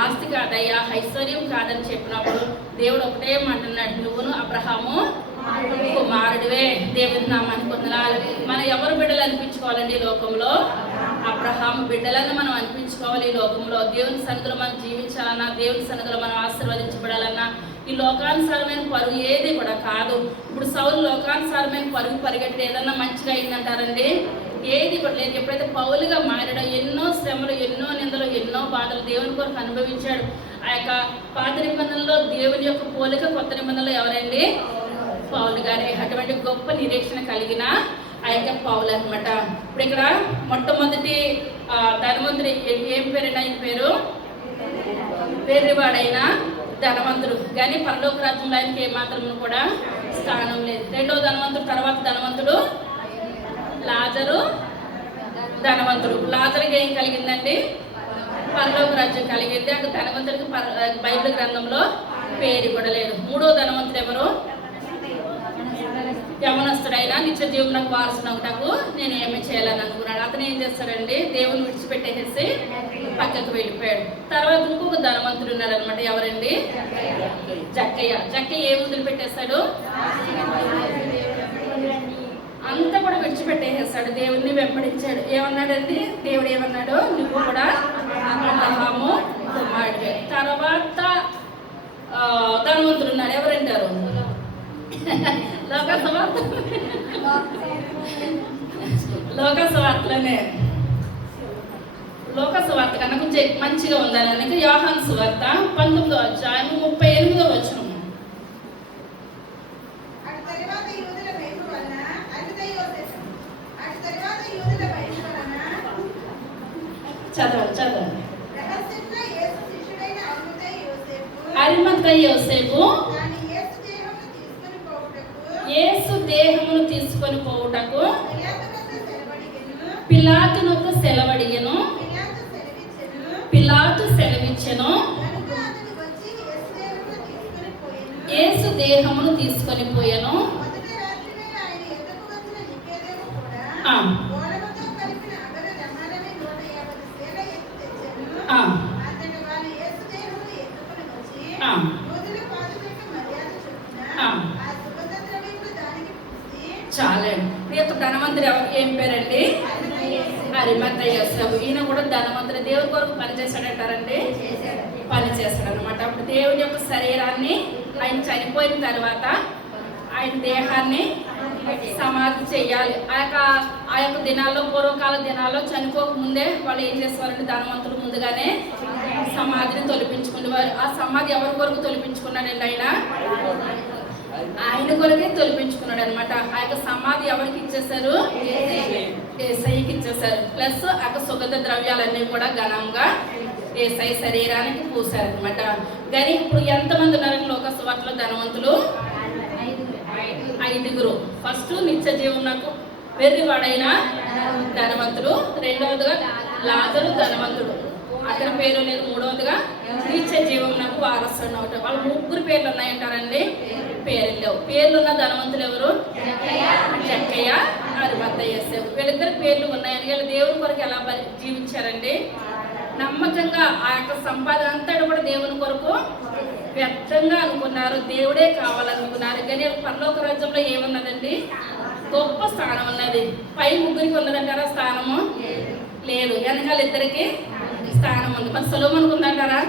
ఆస్తి కాదయ్యా, ఐశ్వర్యం కాదని చెప్పినప్పుడు దేవుడు ఒకటే అంటున్నాడు, నువ్వును అబ్రహాము కుమారుడివే. దేవుని నామానికి వందనాలు. మనం ఎవరు బిడ్డలు అనిపించుకోవాలండి ఈ లోకంలో? అబ్రహాము బిడ్డలను మనం అనిపించుకోవాలి ఈ లోకంలో. దేవుని సన్నిధిలో మనం జీవించాలన్నా, దేవుని సన్నిధిలో మనం ఆశీర్వదించబడాలన్నా ఈ లోకానుసారమైన పరుగు ఏది కూడా కాదు. ఇప్పుడు సౌలు లోకానుసారమైన పరుగు పరిగెట్టి ఏదన్నా మంచిగా అయిందంటారండి? ఏది కూడా లేదు. ఎప్పుడైతే పౌలుగా మారాడో ఎన్నో శ్రమలు, ఎన్నో నిందలు, ఎన్నో బాధలు దేవుని కొరకు అనుభవించాడు. ఆ యొక్క పాత నిబంధనలో దేవుని యొక్క పోలిక కొత్త నిబంధనలో ఎవరండి? పౌలు గారే. అటువంటి గొప్ప నిరీక్షణ కలిగిన ఆ యొక్క పౌలు అనమాట. ఇప్పుడు ఇక్కడ మొట్టమొదటి ధనవంతుడు ఏం పేరైనా ఆయన పేరు? పేరువాడైన ధనవంతుడు. కానీ పరలోక రాజ్యంలో ఆయనకి ఏమాత్రం కూడా స్థానం లేదు. 2వ ధనవంతుడు తర్వాత ధనవంతుడు లాజరు ధనవంతుడు. లాజరుకి ఏం కలిగిందండి? పరలోక రాజ్యం కలిగింది. అక్కడ ధనవంతుడికి బైబిల్ గ్రంథంలో పేరు కూడా లేదు. 3వ ధనవంతుడు ఎవరు? యవనస్తుడైనా నిత్య జీవనకు వారసునకు నేను ఏమి చేయాలని అనుకున్నాడు. అతను ఏం చేస్తాడండి? దేవుని విడిచిపెట్టేసి పక్కకు వెళ్ళిపోయాడు. తర్వాత ఇంకొక ధనవంతుడు ఉన్నాడు అనమాట. ఎవరండి? జక్కయ్య. జక్కయ్య ఏం వదిలిపెట్టేస్తాడు? అంతా కూడా విడిచిపెట్టేసాడు, దేవుణ్ణి వెంబడించాడు. ఏమన్నాడండి? దేవుడు ఏమన్నాడు? నువ్వు కూడా అబ్రహాము కుమారుడివే. తర్వాత ధనవంతుడు ఉన్నాడు. ఎవరంటారు? లోకసువార్తలోనే లోకసువార్త కన్నా కొంచెం మంచిగా ఉండాలని యోహాను సువార్త 19వ అధ్యాయం 38వ వచనం. చదవండి. అరిమతయి యోసేపు యేసు దేహమును తీసుకొని పోవుటకు పిలాతునొద్ద సెలవడిగెను. పిలాతు సెలవిచ్చెను. యేసు దేహమును తీసుకొని పోయెను. చాలండి. ఈ యొక్క ధనవంతుడు ఏం పేరండి? అరిమతయి యోసేపు. ఈయన కూడా ధనవంతుడు. దేవుని కొరకు పనిచేస్తాడంటారండి? పని చేస్తాడు అనమాట. అప్పుడు దేవుని యొక్క శరీరాన్ని ఆయన చనిపోయిన తర్వాత ఆయన దేహాన్ని సమాధి చేయాలి. ఆ యొక్క దినాల్లో, పూర్వకాల దినాల్లో చనిపోక ముందే వాళ్ళు ఏం చేసేవారంటే ధనవంతులు ముందుగానే సమాధిని తొలిపించుకునేవారు. ఆ సమాధి ఎవరి కొరకు తొలిపించుకున్నాడండి? ఆయన కొరకే తొలిపించుకున్నాడు అనమాట. ఆ యొక్క సమాధి ఎవరికి ఇచ్చేసారు? యేసయ్యకి ఇచ్చేసారు. ప్లస్ ఆ యొక్క సుగంధ ద్రవ్యాలన్నీ కూడా ఘనంగా యేసయ్య శరీరానికి పూసారు అనమాట. కానీ ఇప్పుడు ఎంతమంది ఉన్నారని లోక సువార్తలో ధనవంతులు? 5. ఫస్ట్ నిత్య జీవనకు వెర్రివాడైన ధనవంతుడు, 2వదిగా లాజరు ధనవంతుడు, అతని పేరు లేదు. 3వదిగా నిత్య జీవనకు వారసుడు. వాళ్ళ 3 పేర్లు ఉన్నాయంటారండి. పేర్లు లేవు. పేర్లున్న ధనవంతులు ఎవరు? జక్కయ్య, అరిమత్త యేసేపు. వీళ్ళిద్దరు పేర్లు ఉన్నాయని వీళ్ళు దేవుని కొరకు ఎలా జీవించారండి? నమ్మకంగా ఆ యొక్క సంపాదన అంతా కూడా దేవుని కొరకు వ్యర్థంగా అనుకున్నారు. దేవుడే కావాలనుకున్నారు. కానీ పరలోక రాజ్యంలో ఏమున్నదండి? గొప్ప స్థానం ఉన్నది. పై ముగ్గురికి ఉన్నదంటారా స్థానము? లేదు. వెనకాల ఇద్దరికి స్థానం ఉంది. మరి సొలొమోనుకు ఉందంటారా?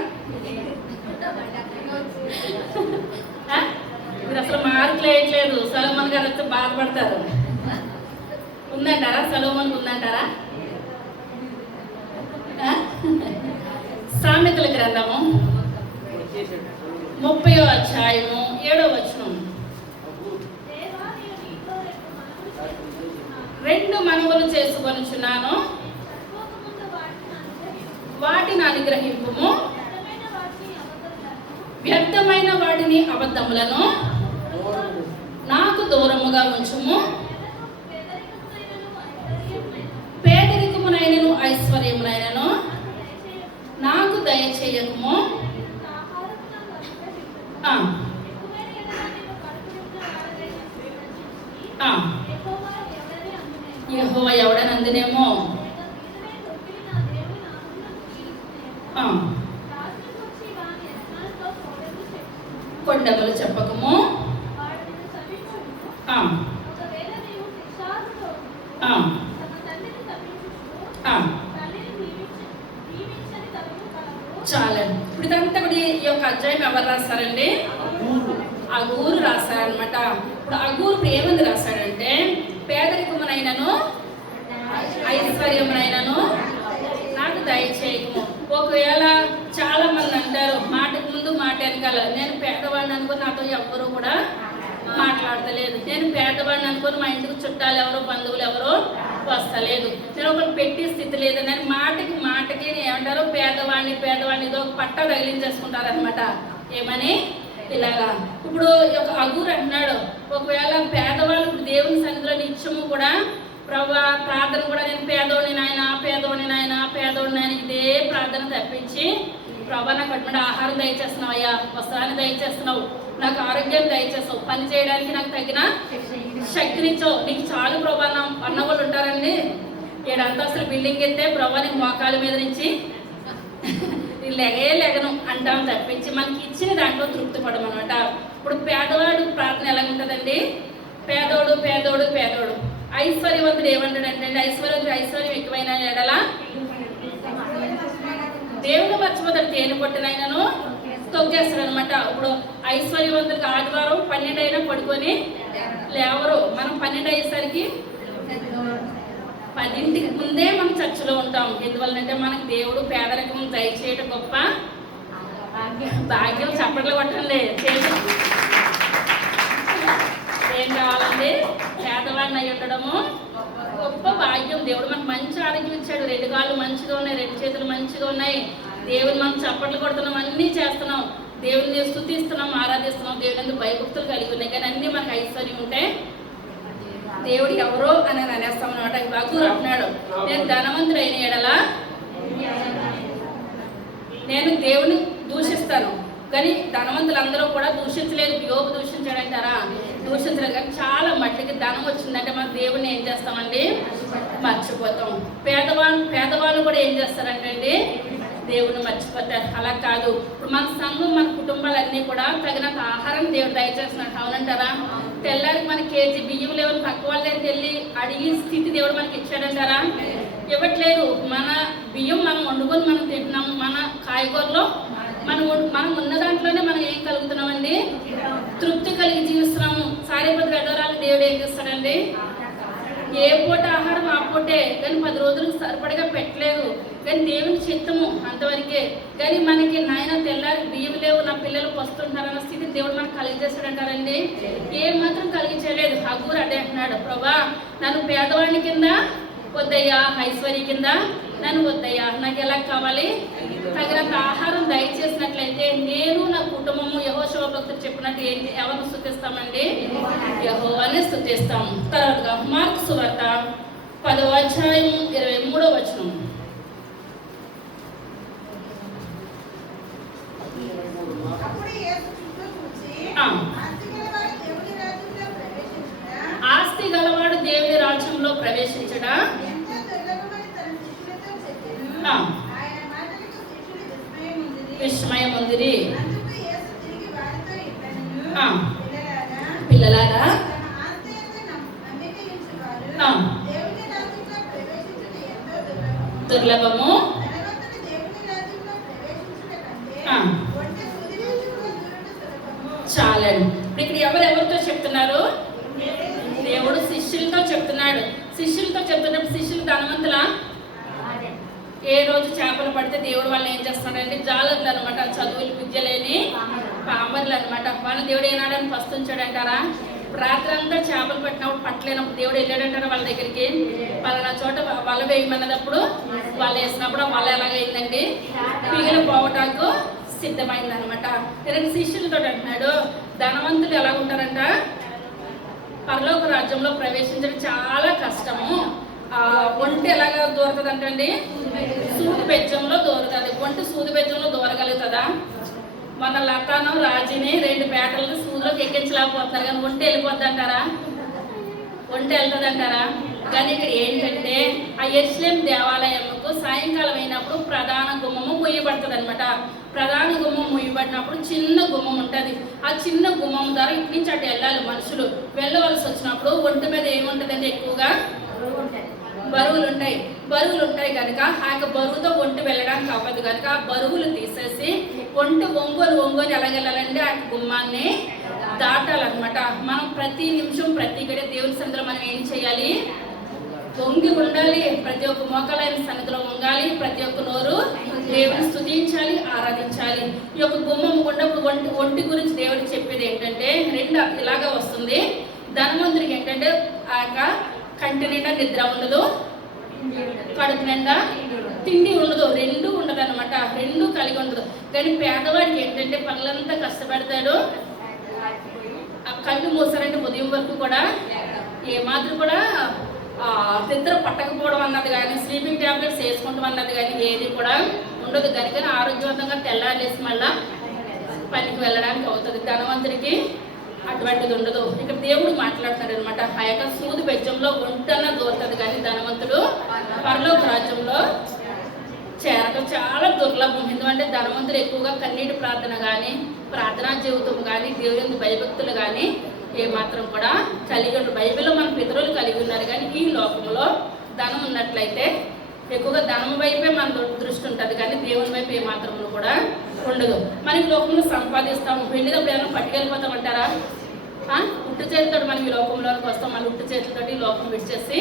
మీరు అసలు మార్కులు వేయట్లేదు. సొలొమోన్ గారు వచ్చి బాధపడతారు. ఉందంటారా? సొలొమోనుకు ఉందంటారా? సామెతల గ్రంథము 30వ అధ్యాయము 7వ వచనం. 2 మనవులు చేసుకొనుచున్నాను, వాటిని అనుగ్రహింపుము, వ్యర్థమైన వాటిని అబద్ధములను నాకు దూరముగా ఉంచుము, పేదరికమునైనను ఐశ్వర్యమునైనను నాకు దయచేయకుము, యెహోవా ఎవడనందునేమో కొండములు చెప్పకము, చాలండి. ఇప్పుడు ఇదంతా కూడా ఈ యొక్క అధ్యాయం ఎవరు రాస్తారండి? అగూరు రాశారనమాట. ఇప్పుడు అగూరు ఇప్పుడు ఏమంది రాశాడంటే, పేదరికమునైనను ఐశ్వర్యమునైనను నాకు దయచేయము. ఒకవేళ చాలా మంది అంటారు మాటకు ముందు మాట వెనకాల, నేను పేదవాడిని అనుకుని నాతో ఎవ్వరూ కూడా మాట్లాడతలేదు, నేను పేదవాడిని అనుకుని మా ఇంటికి చుట్టాలు ఎవరో బంధువులు ఎవరో వస్తలేదు, నేను ఒకరు పెట్టి స్థితి లేదు, నేను మాటకి ఏమంటారు పేదవాడిని ఇదో పట్టా తగిలించేసుకుంటారనమాట. ఏమని? ఇలాగా. ఇప్పుడు ఒక అగూరు అంటున్నాడు, ఒకవేళ పేదవాళ్ళు ఇప్పుడు దేవుని సన్నిధిలో నిత్యము కూడా ప్రభువా ప్రార్థన కూడా నేను పేదోడిని నాయన ఇదే ప్రార్థన తప్పించి, ప్రభా నాకు అటువంటి ఆహారం దయచేస్తున్నావు అయ్యా, వస్త్రాన్ని దయచేస్తున్నావు, నాకు ఆరోగ్యం దయచేస్తావు, పని చేయడానికి నాకు తగిన శక్తినిచ్చావు, నీకు చాలు ప్రభా అన్న వాళ్ళు ఉంటారండి. 7 అంతస్తుల బిల్డింగ్ ఎత్తే ప్రభా నీకు మోకాల మీద నుంచి లెగను అంటాం తప్పించి మనకి ఇచ్చిన దాంట్లో తృప్తి పడమన్నమాట. ఇప్పుడు పేదవాడు ప్రార్థన ఎలా ఉంటుందండి? పేదోడు. ఐశ్వర్యవంతుడు ఏమంటాడంటే, ఐశ్వర్యం ఎక్కువైన ఎడలా దేవుని మర్చిపోతాడు, తేనె కొట్టినైనాను తొక్కేస్తాడు అనమాట. ఇప్పుడు ఐశ్వర్యవంతుడికి ఆదివారం 12 అయినా పడుకొని లేవరు. మనం 12 అయ్యేసరికి 10ంటికి ముందే మనం చర్చలో ఉంటాం. ఎందువల్లంటే మనకు దేవుడు పేదరికం దయచేయడం గొప్ప భాగ్యం. చప్పట్లు కొట్టండి. ఏం కావాలండి? పేదవాడిని అయి ఉండడము గొప్ప భాగ్యం. దేవుడు మనకు మంచి ఆరోగ్యం ఇచ్చాడు. 2 కాళ్ళు మంచిగా ఉన్నాయి, 2 చేతులు మంచిగా ఉన్నాయి. దేవుని మనం చప్పట్లు కొడుతున్నాం, అన్నీ చేస్తున్నాం, దేవుని స్తుతిస్తున్నాం, ఆరాధిస్తున్నాం, దేవుని ఎందుకు భయభక్తులు కలిగి ఉన్నాయి. కానీ అన్నీ మనకు ఐశ్వర్యం ఉంటే దేవుడు ఎవరో అని అనేస్తాం అనమాట. అగూరు అంటున్నాడు, నేను ధనవంతుడైన ఎడలా నేను దేవుని దూషిస్తాను. కానీ ధనవంతులందరూ కూడా దూషించలేదు. యోబు దూషించాడంటారా? దూషించలేదు. కానీ చాలా మట్టికి ధనం వచ్చిందంటే మనం దేవుడిని ఏం చేస్తామండి? మర్చిపోతాం. పేదవాళ్ళు కూడా ఏం చేస్తారంటే అండి, దేవుని మర్చిపోతారు. అలా కాదు. ఇప్పుడు మన సంఘం, మన కుటుంబాలన్నీ కూడా తగినంత ఆహారం దేవుడు దయచేస్తున్నట్టు. అవునంటారా? తెల్లారికి మన కేజీ బియ్యం లేవని పక్క వాళ్ళ దగ్గరికి వెళ్ళి అడిగి స్థితి దేవుడు మనకి ఇచ్చాడంటారా? ఇవ్వట్లేదు. మన బియ్యం మనం వండుకొని మనం తింటున్నాం. మన కాయగూరలో మనం ఉన్న దాంట్లోనే మనం ఏం కలుగుతున్నామండి? తృప్తి కలిగి జీవిస్తున్నాము. సారేపతి వెడవరాలు దేవుడు ఏం చేస్తాడండి? ఏ పూట ఆహారం ఆ పూటే, కానీ 10 రోజులకు సరిపడగా పెట్టలేదు. కానీ దేవుని చిత్తము అంతవరకే. కానీ మనకి నాయన తెల్లారి బియ్యం లేవు, నా పిల్లలు వస్తుంటారన్న స్థితి దేవుడు మనకు కలిగజేస్తాడంటారండి? ఏ మాత్రం కలిగించలేదు. అగూరు అదే అంటున్నాడు, ప్రభా నన్ను పేదవాడిని కింద వద్దయ్యా, ఐశ్వర్య కింద నన్ను వద్దయ్యా, నాకు ఎలా కావాలి? తగినంత ఆహారం దయచేసినట్లయితే నేను నా కుటుంబము యెహోషువ భక్తుడు చెప్పినట్టు ఎవరిని స్తుతిస్తామండి? యెహోవానే స్తుతిస్తాం. తర్వాత మార్కు సువార్త 10వ అధ్యాయం 23వ వచనం. ప్రవేశించడా ఎంతో దుర్లభమని తన శిష్యులతో చెప్పెను. ఆ. ఆయన మాటలకు శిష్యులు విస్మయముందిరి. విస్మయముందిరి. అందుకు యేసు తిరిగి వారితో ఇట్లనెను, ఆ. పిల్లలారా, పిల్లలారా, తమ ఆస్తి యందు నమ్మికయుంచువారు ఆ. దేవుని రాజ్యంలో ప్రవేశించుట ఎంతో దుర్లభము. దుర్లభము. ధనవంతుడు దేవుని రాజ్యంలో ప్రవేశించుట కంటే ఆ. ఒంటె సూది వేసుకుని దూరుట సులభము. చాలండి. ఇప్పుడు ఇక్కడ ఎవరెవరితో చెప్తున్నారు? దేవుడు శిష్యులతో చెప్తున్నాడు. శిష్యులతో చెప్తున్నప్పుడు శిష్యులు ధనవంతులా? ఏ రోజు చేపలు పడితే దేవుడు వాళ్ళని ఏం చేస్తున్నాడంటే జాలర్లు అనమాట, చదువులు విద్య లేని పామర్లు అనమాట. వాళ్ళ దేవుడు ఏనాడని పస్తుంచాడంటారా? రాత్రి అంతా చేపలు పట్టినప్పుడు పట్టలేనప్పుడు దేవుడు వెళ్ళాడంటారా వాళ్ళ దగ్గరికి? పలానా చోట వల వేయమన్నప్పుడు వాళ్ళు వేసినప్పుడు వల ఎలాగైందండి? పిగిలి పోవటానికి సిద్ధమైంది అనమాట. శిష్యులతో అంటున్నాడు, ధనవంతులు ఎలా ఉంటారంట? పరలోక రాజ్యంలో ప్రవేశించడం చాలా కష్టము. ఒంటి ఎలాగ దూరుతుంది అంటండి? సూది బెజ్జంలో దూరుతుంది. ఒంటి సూది బెజ్జంలో దూరగలుగుతుందా? మన లతాను రాజీని 2 పేటలను సూదిలోకి ఎక్కించలేకపోతున్నారు, కానీ ఒంటి వెళ్ళిపోద్ది అంటారా? ఒంటి వెళ్తుంది అంటారా? కానీ ఇక్కడ ఏంటంటే ఆ యెరూషలేము దేవాలయంకు సాయంకాలం అయినప్పుడు ప్రధాన గుమ్మము ముయ్యబడుతుంది అనమాట. ప్రధాన గుమ్మం ముయ్యబడినప్పుడు చిన్న గుమ్మం ఉంటుంది. ఆ చిన్న గుమ్మం ద్వారా ఇటు నుంచి అటు వెళ్ళాలి మనుషులు. వెళ్ళవలసి వచ్చినప్పుడు ఒంటి మీద ఏముంటుందంటే ఎక్కువగా బరువులు ఉంటాయి కనుక ఆ యొక్క బరువుతో ఒంటి వెళ్ళడానికి అవ్వదు కనుక ఆ బరువులు తీసేసి ఒంటి ఒంగోలు ఎలాగెళ్ళాలంటే ఆ గుమ్మాన్ని దాటాలన్నమాట. మనం ప్రతి నిమిషం ప్రతి గడి దేవుని సన్నిధిలో మనం ఏం చేయాలి? వంగి ఉండాలి. ప్రతి ఒక్క మోకాలైన సన్నిధిలో వంగాలి. ప్రతి ఒక్క నోరు దేవుని స్తుతించాలి, ఆరాధించాలి. ఈ యొక్క గుమ్మం ఉన్నప్పుడు ఒంటి గురించి దేవుడికి చెప్పేది ఏంటంటే 2 ఇలాగా వస్తుంది. ధనవంతుడికి ఏంటంటే ఆ యొక్క కంటి నిండా నిద్ర ఉండదు, కడుపు నిండా తిండి ఉండదు, 2 ఉండదు అనమాట. 2 కలిగి ఉండదు. కానీ పేదవాడికి ఏంటంటే పనులంతా కష్టపడతాడు. ఆ కళ్ళు మూసారంటే ఉదయం వరకు కూడా ఏమాత్రం కూడా నిద్ర పట్టకపోవడం అన్నది కానీ, స్లీపింగ్ ట్యాబ్లెట్స్ వేసుకుంటాం అన్నది కానీ ఏది కూడా ఉండదు. కనుక ఆరోగ్యవంతంగా తెల్లారేసి మళ్ళా పనికి వెళ్ళడానికి అవుతుంది. ధనవంతుడికి అటువంటిది ఉండదు. ఇక్కడ దేవుడు మాట్లాడుతున్నాడు అనమాట. ఆ యొక్క సూది బెజ్జంలో ఒంటన్న దూరుతుంది, కానీ ధనవంతుడు పరలోక రాజ్యంలో చేరటం చాలా దుర్లభం. ఎందుకంటే ధనవంతులు ఎక్కువగా కన్నీటి ప్రార్థన కానీ, ప్రార్థనా జీవితం కానీ, దేవుని భయభక్తులు కానీ ఏమాత్రం కూడా కలిగి ఉండరు. బైబిల్లో మన పితరులు కలిగి ఉన్నారు, కానీ ఈ లోకంలో ధనం ఉన్నట్లయితే ఎక్కువగా ధనం వైపే మన దృష్టి ఉంటుంది, కానీ దేవుని వైపు ఏమాత్రం కూడా ఉండదు. మనకి లోకంలో సంపాదిస్తాము, వెళ్ళేటప్పుడు ఏమైనా పట్టుకెళ్ళిపోతామంటారా? ఉట్టు చేతితో మనం ఈ లోకంలోకి వస్తాం, మళ్ళీ ఉట్టు చేతితో ఈ లోకం విడిచేసి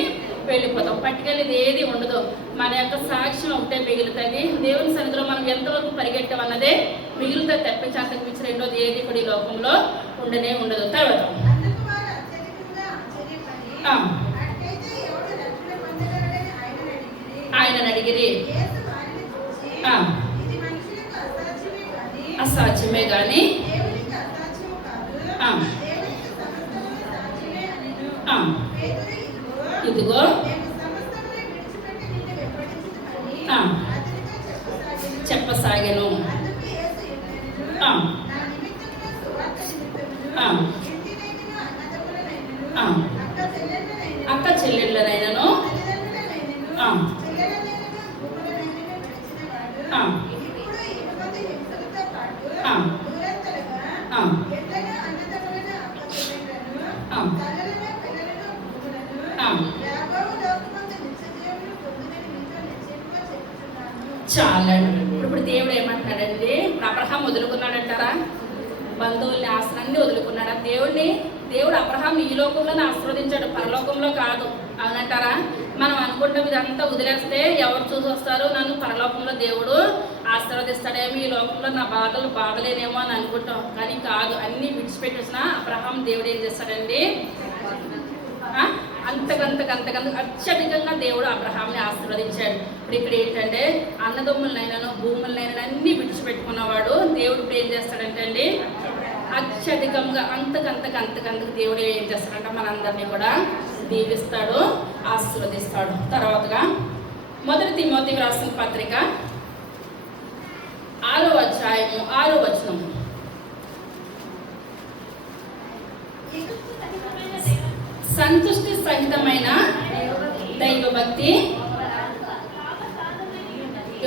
వెళ్ళిపోతాం. పట్టుకెళ్ళేది ఏది ఉండదు. మన యొక్క సాక్ష్యం ఒకటే మిగులుతుంది. దేవుని సన్నిధిలో మనం ఎంతవరకు పరిగెట్టామన్నదే మిగులుతుంది తప్పించి అంతకు మించి రెండోది ఏది కూడా ఈ లోకంలో ఉండనే ఉండదు. తర్వాత ఆయన అడిగిరి, అసాధ్యమే కానీ ఇదిగో చెప్పసాగను. అక్క చెల్లెళ్ళనైనను చాలండి. ఇప్పుడు దేవుడు ఏమంటున్నాడండి? అబ్రహాం వదులుకున్నాడంటారా? బంధువుల్ని ఆశ్రయాన్ని వదులుకున్నాడా? దేవుడు అబ్రహాం ఈ లోకంలోనే ఆశీర్వదించాడు, పరలోకంలో కాదు. అవునంటారా? మనం అనుకుంటాం ఇదంతా వదిలేస్తే ఎవరు చూసి వస్తారు, నన్ను పరలోకంలో దేవుడు ఆశీర్వదిస్తాడేమో, ఈ లోకంలో నా బాధలేనేమో అని అనుకుంటాం. కానీ కాదు, అన్నీ విడిచిపెట్టేసిన అబ్రహాం దేవుడు ఏం చేస్తాడండి? అంతకంతకంతకంత అత్యధికంగా దేవుడు అబ్రహాంని ఆశీర్వదించాడు. ఇప్పుడు ఇక్కడ ఏంటంటే అన్నదమ్ములనైనా భూములనైనా అన్ని విడిచిపెట్టుకున్నవాడు దేవుడు ఇప్పుడు ఏం చేస్తాడంటే అండి అత్యధికంగా అంతకంతకు దేవుడు ఏం చేస్తాడంటే మనందరినీ కూడా దీవిస్తాడు, ఆశీర్వదిస్తాడు. తర్వాతగా 1 తిమోతికి రాసిన పత్రిక 6వ అధ్యాయము 6వ వచనం. సంతుష్టి సహితమైన భక్తి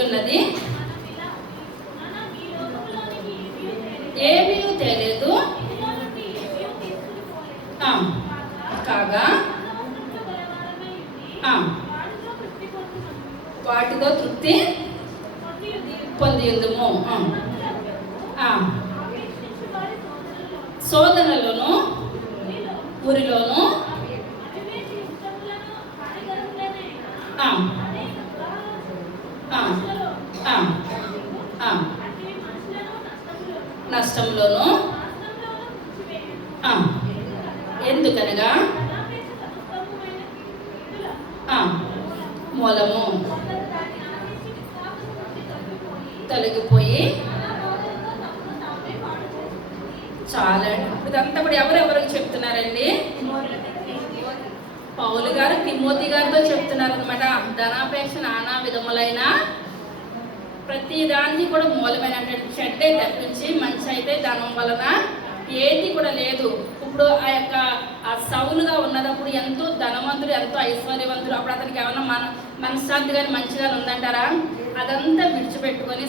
ఉన్నది, ఏమీ తెలియదు కాగా వాటితో తృప్తి పొందిందుము. శోధనలోను ఊరిలోను నష్టంలోను ఎందుకనగా మూలము తొలగిపోయి చాలా. ఇదంతా కూడా ఎవరెవరికి చెప్తున్నారండి? పౌలు గారు తిమోతి గారితో చెప్తున్నారు అనమాట. ధనాపేక్ష నానా విధములైన ప్రతి దానికి కూడా మూలమైనటువంటి చెడ్డే తప్పించి మంచి అయితే ధనం వలన ఏది కూడా లేదు. ఇప్పుడు ఆ సౌలుగా ఉన్నప్పుడు ఎంతో ధనవంతుడు, ఎంతో ఐశ్వర్యవంతుడు. అప్పుడు అతనికి ఏమన్నా మనశ్శాంతి కానీ మంచిగానే ఉందంటారా? అదంతా విడిచిపెట్టుకొని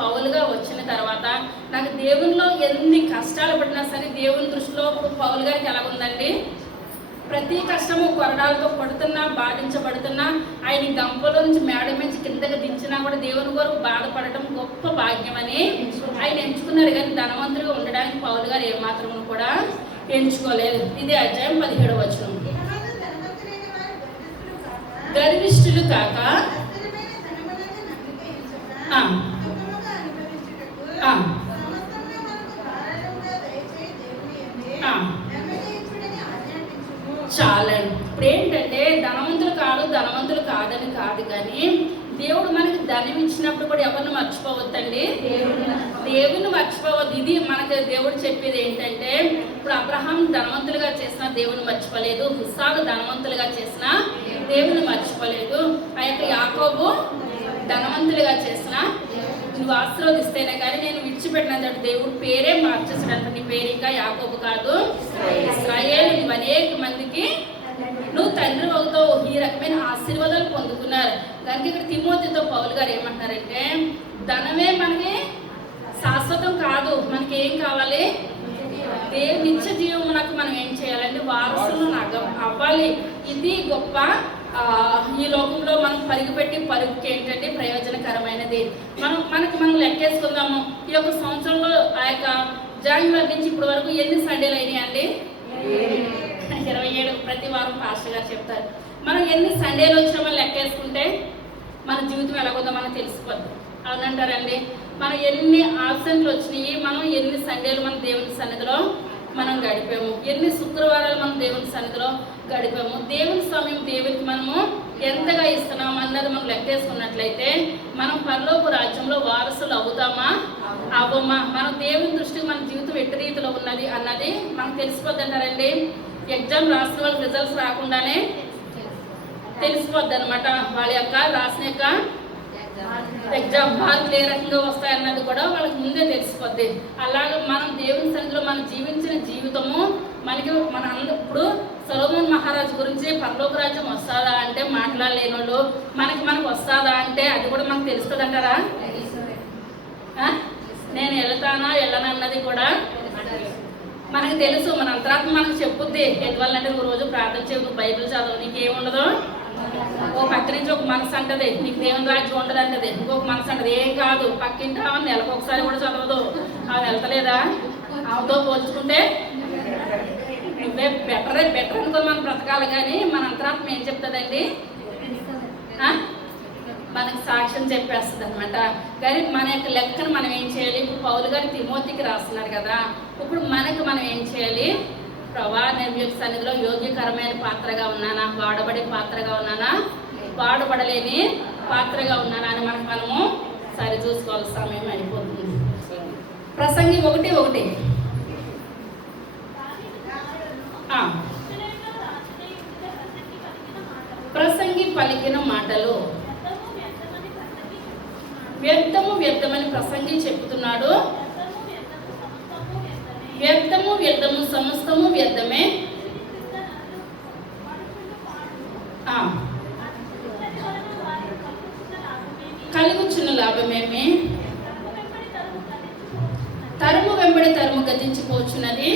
పౌలుగా వచ్చిన తర్వాత నాకు దేవునిలో ఎన్ని కష్టాలు పడినా సరే దేవుని దృష్టిలో పౌలు గారికి ఎలాగుందండి? ప్రతి కష్టము కొరడాలతో కొడుతున్నా, బాధించబడుతున్నా, ఆయన గంపలో నుంచి మేడ నుంచి కిందకి దించినా కూడా దేవుని కొరకు బాధపడటం గొప్ప భాగ్యమని ఆయన ఎంచుకున్నారు. కానీ ధనవంతుడిగా ఉండడానికి పౌలు గారు ఏమాత్రం కూడా ఎంచుకోలేదు. ఇదే అధ్యాయం 17వ వచనం. గర్విష్ఠులు కాక చాలండి. ఇప్పుడు ఏంటంటే ధనవంతులు కాదని కాదు, కానీ దేవుడు మనకి ధనం ఇచ్చినప్పుడు కూడా ఎవరిని మర్చిపోవద్దండి, దేవుని మర్చిపోవద్దు. ఇది మనకి దేవుడు చెప్పేది ఏంటంటే, ఇప్పుడు అబ్రహాం ధనవంతులుగా చేసిన దేవుని మర్చిపోలేదు, ఇస్సాకు ధనవంతులుగా చేసిన దేవుని మర్చిపోలేదు, ఆ యొక్క యాకోబు ధనవంతులుగా చేసిన నువ్వు ఆశీర్వదిస్తేనే కానీ నేను విడిచిపెట్టినంత దేవుడు పేరే మార్చేసాడంట. నీ పేరు ఇంకా యాకోబు కాదు, ఇశ్రాయేలు. నువ్వు అనేక మందికి నువ్వు తండ్రి అవుతావు. ఈ రకమైన ఆశీర్వాదాలు పొందుకున్నారు. కనుక ఇక్కడ తిమోతితో పౌలు గారు ఏమంటున్నారంటే, ధనమే మనకి శాశ్వతం కాదు, మనకి ఏం కావాలి? నిత్య జీవమునకు మనం ఏం చేయాలంటే వారసులు అవ్వాలి. ఇది గొప్ప. ఈ లోకంలో మనం పరుగుపెట్టి పరుగుకి ఏంటంటే ప్రయోజనకరమైనది. మనం లెక్కేసుకుందాము. ఈ యొక్క సంవత్సరంలో ఆ యొక్క జనవరి నుంచి ఇప్పటి వరకు ఎన్ని సండేలు అయినాయి అండి? 27. ప్రతి వారం పాస్టర్ గారు చెప్తారు. మనం ఎన్ని సండేలు వచ్చినామని లెక్కేసుకుంటే మన జీవితం ఎలాగొందో మనకు తెలిసిపోద్ది. అవునంటారండి? మనం ఎన్ని ఆబ్సెంట్లు వచ్చినాయి, మనం ఎన్ని సండేలు మన దేవుని సన్నిధిలో మనం గడిపాము, ఎన్ని శుక్రవారాలు మనం దేవుని సన్నిధిలో గడిపాము, దేవుని సమయం దేవునికి మనము ఎంతగా ఇస్తున్నాము అన్నది మనం లెక్కేసుకున్నట్లయితే మనం పరలోక రాజ్యంలో వారసులు అవుతామా అవ్వమా, మనం దేవుని దృష్టికి మన జీవితం ఎట్టి రీతిలో ఉన్నది అన్నది మనకు తెలిసిపోద్ది అంటారండి. ఎగ్జామ్ రాసిన వాళ్ళకి రిజల్ట్స్ రాకుండానే తెలిసిపోద్ది అనమాట. వాళ్ళ యొక్క రాసిన యొక్క ఎగ్జామ్ మార్కులు ఏ రకంగా వస్తాయన్నది కూడా వాళ్ళకి ముందే తెలిసిపోద్ది. అలాగే మనం దేవుని సన్నిధిలో మనం జీవించిన జీవితము మనకి ఇప్పుడు సొలొమోను మహారాజు గురించి పరలోక రాజ్యం వస్తుందా అంటే మాట్లాడలేని వాళ్ళు, మనకు వస్తుందా అంటే అది కూడా మనకు తెలుస్తుంది అంటారా? నేను వెళ్తానా వెళ్ళనన్నది కూడా మనకు తెలుసు. మన అంతరాత్మ మనకు చెప్పుద్ది. ఎందువల్లంటే నువ్వు రోజు ప్రార్థన చేయవు, నువ్వు బైబిల్ చదవు, నీకేముండదు. ఓ పక్క నుంచి ఒక మనసు అంటది నీకు దేవుని రాజ్యం ఉండదు అంటది, ఇంకొక మనసు అంటది ఏం కాదు పక్కింటి నెలకు ఒకసారి కూడా చదవదు, ఆమె వెళ్తలేదా? ఆమెతో పోల్చుకుంటే నువ్వే బెటర్ అనుకొని మనం బ్రతకాలి. కానీ మన అంతరాత్మ ఏం చెప్తుందండి? మనకు సాక్ష్యం చెప్పేస్తుంది అనమాట. కానీ మన యొక్క లెక్కను మనం ఏం చేయాలి? ఇప్పుడు పౌలు గారు తిమోతికి రాస్తున్నారు కదా, ఇప్పుడు మనం ఏం చేయాలి? ప్రభా నేను మీ సన్నిధిలో యోగ్యకరమైన పాత్రగా ఉన్నానా, వాడబడే పాత్రగా ఉన్నానా, వాడబడలేని పాత్రగా ఉన్నానా అని మనము సరి చూసుకోవాల్సిన సమయం అయిపోతుంది. ప్రసంగి 1:1 ప్రసంగి పలికిన మాటలు వ్యర్థమని ప్రసంగి చెప్తున్నాడు. వ్యర్థము సమస్తము వ్యర్థమే. భాగమేమి? తరుము వెంబడి తరుము గతించిపోచున్నది,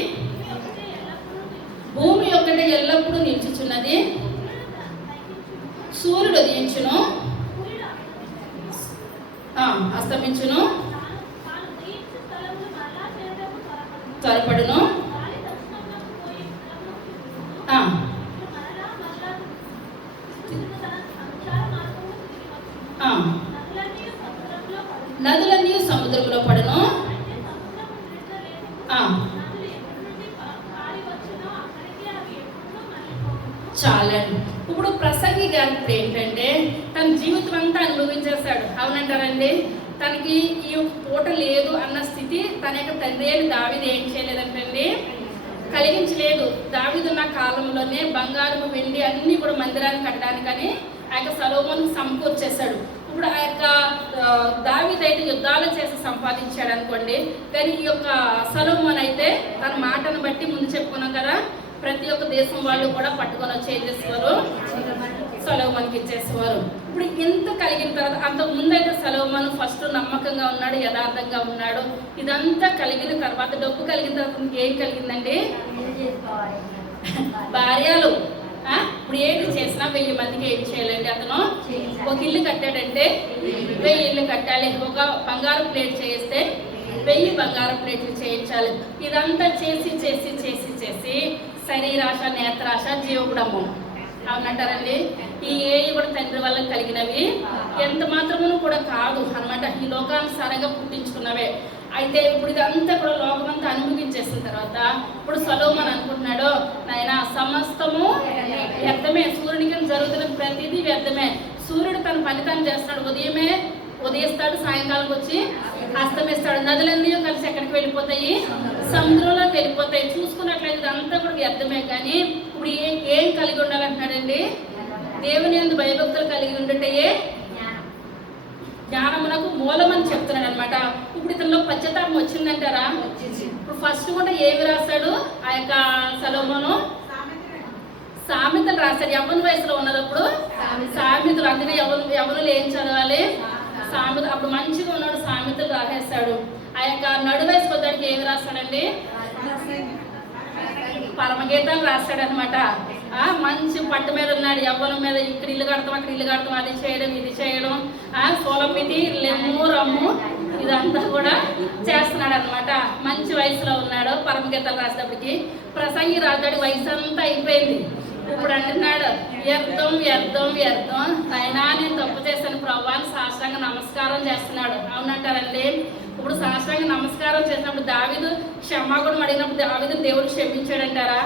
భూమి ఒక్కటే ఎల్లప్పుడూ నిల్చుచున్నది, సూర్యుడు ఉదయించును అస్తమించును, త్వరపడును, నదులన్నీ సముద్రంలో పడును. చాలండి. ఇప్పుడు ప్రసంగి గారు ఇప్పుడు ఏంటంటే తన జీవితం అంతా అనుభవించేస్తాడు, అవునంటారండి. తనకి ఈ పూట లేదు అన్న స్థితి తన యొక్క తండ్రి అయిన దావీదు ఏం చేయలేదంటండి, కలిగించలేదు. దావీదు ఉన్న కాలంలోనే బంగారము వెండి అన్నీ కూడా మందిరాన్ని కట్టడానికని ఆ యొక్క సొలొమోను సమకూర్చేశాడు. ఇప్పుడు ఆ యొక్క దావీదు అయితే యుద్ధాలు చేసి సంపాదించాడు అనుకోండి, కానీ ఈ యొక్క సొలొమోను అయితే తన మాటను బట్టి ముందు చెప్పుకున్నాం కదా, ప్రతి ఒక్క దేశం వాళ్ళు కూడా పట్టుకొని వచ్చి ఏం చేసేవారు, సొలొమోనుకి ఇచ్చేసేవారు. ఇప్పుడు ఇంత కలిగిన తర్వాత అంతకు ముందు అయితే సొలొమోను ఫస్ట్ నమ్మకంగా ఉన్నాడు, యథార్థంగా ఉన్నాడు. ఇదంతా కలిగిన తర్వాత డబ్బు కలిగిన తర్వాత ఏం కలిగిందండి, భార్యలు. ఇప్పుడు ఏది చేసినా 1000 మందికి ఏం చేయాలండి, అతను ఒక ఇల్లు కట్టాడంటే 1000 ఇల్లు కట్టాలి, ఒక బంగారు ప్లేట్ చేస్తే 1000 బంగారు ప్లేట్లు చేయించాలి. ఇదంతా చేసి చేసి చేసి చేసి శరీరాశ, నేత్రాశ, జీవగుడము, అవునంటారండి. ఈ ఏవి కూడా తండ్రి వల్ల కలిగినవి ఎంత మాత్రమును కూడా కాదు అనమాట, ఈ లోకానుసారంగా పుట్టించుకున్నవే. అయితే ఇప్పుడు ఇదంతా కూడా లోకమంతా అనుభవించేసిన తర్వాత ఇప్పుడు సొలొమోను అనుకుంటున్నాడు, నాయన సమస్తము వ్యర్థమే, సూర్యునికి జరుగుతున్న ప్రతిదీ వ్యర్థమే. సూర్యుడు తన ఫలితాన్ని చేస్తాడు, ఉదయిస్తాడు, సాయంకాలం వచ్చి అస్తమిస్తాడు. నదులన్నీ కలిసి ఎక్కడికి వెళ్ళిపోతాయి, సముద్రంలోకి వెళ్ళిపోతాయి. చూసుకున్నట్లయితే ఇదంతా కూడా వ్యర్థమే. కానీ ఇప్పుడు ఏం కలిగి ఉండాలంటున్నాడండి, దేవుని యందు భయభక్తులు కలిగి ఉంటే జ్ఞానమునకు మూలమని చెప్తున్నాడు అనమాట. ఇప్పుడు ఇతనిలో పశ్చాత్తాపం వచ్చిందంటారా? ఇప్పుడు ఫస్ట్ కూడా ఏమి రాశాడు ఆ యొక్క సొలొమోను, సామెతలు రాశాడు. యవ్వన వయసులో ఉన్నదప్పుడు సామెతలు, అందుకే యవ్వనులు ఏం చదవాలి, సామెత. అప్పుడు మంచిగా ఉన్నాడు, సామెతలు రాసేస్తాడు. ఆ యొక్క నడు వయసు కొద్దానికి ఏమి రాస్తాడండి, పరమగీతాలు రాస్తాడు అనమాట. మంచి పట్టు మీద ఉన్నాడు, యవ్వనం మీద. ఇక్కడ ఇల్లు కడతాం, అక్కడ ఇల్లు కడతాం, అది చేయడం ఇది చేయడం, సోలమిది లెమ్ము రమ్ము ఇదంతా కూడా చేస్తున్నాడు అనమాట. మంచి వయసులో ఉన్నాడు. పరమగీతాలు రాసేటప్పటికి ప్రసంగి రాస్తాడు, వయసు అంతా అయిపోయింది. ఇప్పుడు అంటున్నాడు, వ్యర్థం వ్యర్థం వ్యర్థం, అయినా నేను తప్పు చేశాను ప్రభువాని సాష్టాంగ నమస్కారం చేస్తున్నాడు, అవునంటారండి. ఇప్పుడు సాష్టాంగ నమస్కారం చేసినప్పుడు దావీదు క్షమాగుణం అడిగినప్పుడు దావీదు దేవుడు క్షమించాడంటారా?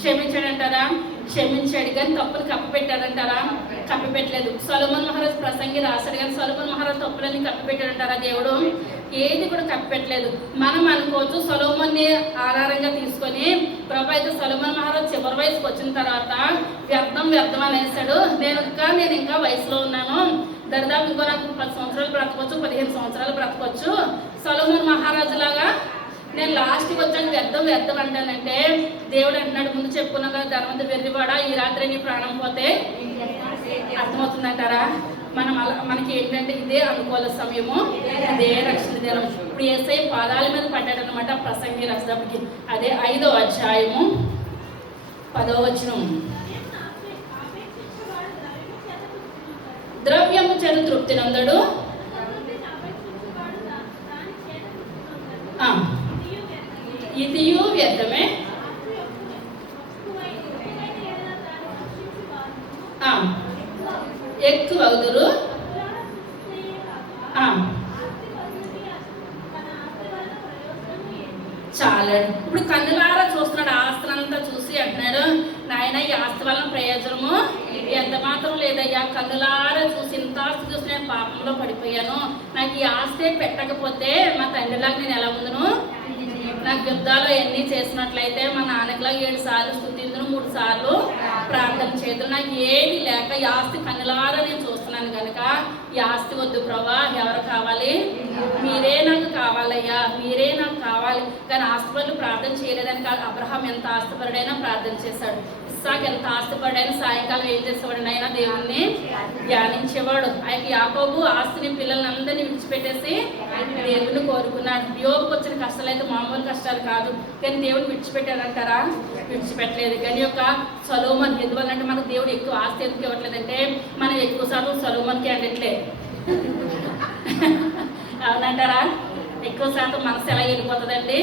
క్షమించాడు. కానీ తప్పులు కప్పిపెట్టాడంటారా? కప్పిపెట్టలేదు. సొలొమోను మహారాజు ప్రసంగి రాశాడు, కానీ సొలొమోను మహారాజు తప్పులన్నీ కప్పిపెట్టాడంటారా? దేవుడు ఏది కూడా కప్పిపెట్టలేదు. మనం అనుకోవచ్చు సొలొమోన్ని ఆధారంగా తీసుకొని ప్రభు అయితే సొలొమోను మహారాజు చివరి వయసుకు వచ్చిన తర్వాత వ్యర్థం అనేసాడు. నేను ఇంకా వయసులో ఉన్నాను, దరిదాపు ఇంకో నాకు 10 సంవత్సరాలు బ్రతకొచ్చు, 15 సంవత్సరాలు బ్రతకొచ్చు. సొలొమోను మహారాజు లాగా నేను లాస్ట్కి వచ్చాక వ్యర్థం అంటానంటే దేవుడు అంటున్నాడు, ముందు చెప్పుకున్నా కదా, ధనవంతుడు వెర్రివాడా, ఈ రాత్రి నీ ప్రాణం పోతే అర్థమవుతుందంటారా? మనకి ఏంటంటే ఇదే అనుకూల సమయము, ఇదే రక్షణ దినం. ఇప్పుడు యేసయ్య పాదాల మీద పడ్డాడు అనమాట ప్రసంగి రాసేటప్పటికి. అదే 5వ అధ్యాయము 10వ వచనం. ద్రవ్యము చేత తృప్తి నందడు, ఇదియు వ్యర్థమే, ఎక్కువగుదురు. చాలా ఇప్పుడు కన్నులారా చూస్తున్నాడు, ఆస్తులంతా చూసి అంటున్నాడు, నాయన ఈ ఆస్తి వలన ప్రయోజనము ఎంత మాత్రం లేదయ్యా. కన్నులారా చూసి ఇంత ఆస్తి చూసి నేను పాపంలో పడిపోయాను, నాకు ఈ ఆస్తి పెట్టకపోతే మా తండ్రిలాగా నేను ఎలా ఉందును, నాకు యుద్ధాలు ఎన్ని చేసినట్లయితే మా నాన్నకిలాగా 7 సార్లు స్తుతిందును, 3 సార్లు ప్రార్థన చేతులు, నాకు ఏది లేక ఈ ఆస్తి కన్నులారా నేను చూస్తున్నాను కనుక ఈ ఆస్తి వద్దు ప్రభా, ఎవరు కావాలి, మీరే నాకు కావాలయ్యా, మీరే నాకు కావాలి. కానీ ఆస్తిపరులు ప్రార్థన చేయలేదని కాదు, అబ్రహాం ఎంత ఆస్తిపరుడైనా ప్రార్థన చేశాడు, ఇస్సాకు ఎంత ఆస్తిపడాయని సాయంకాలం ఏం చేసేవాడు ఆయన దేవుణ్ణి ధ్యానించేవాడు. ఆయన యాకోబు ఆస్తిని పిల్లల్ని అందరినీ విడిచిపెట్టేసి దేవుణ్ణి కోరుకున్నాడు. యోగుకు వచ్చిన కష్టాలు అయితే మామూలు కష్టాలు కాదు, కానీ దేవుని విడిచిపెట్టాడంటారా? విడిచిపెట్టలేదు. కానీ యొక్క సొలొమోన్ ఎందువల్లంటే మనకు దేవుడు ఎక్కువ ఆస్తి ఎందుకు ఇవ్వట్లేదంటే మనం ఎక్కువ శాతం సొలొమోన్కి అండట్లే అవునంటారా? ఎక్కువ శాతం మనసు ఎలా వెళ్ళిపోతుందండి?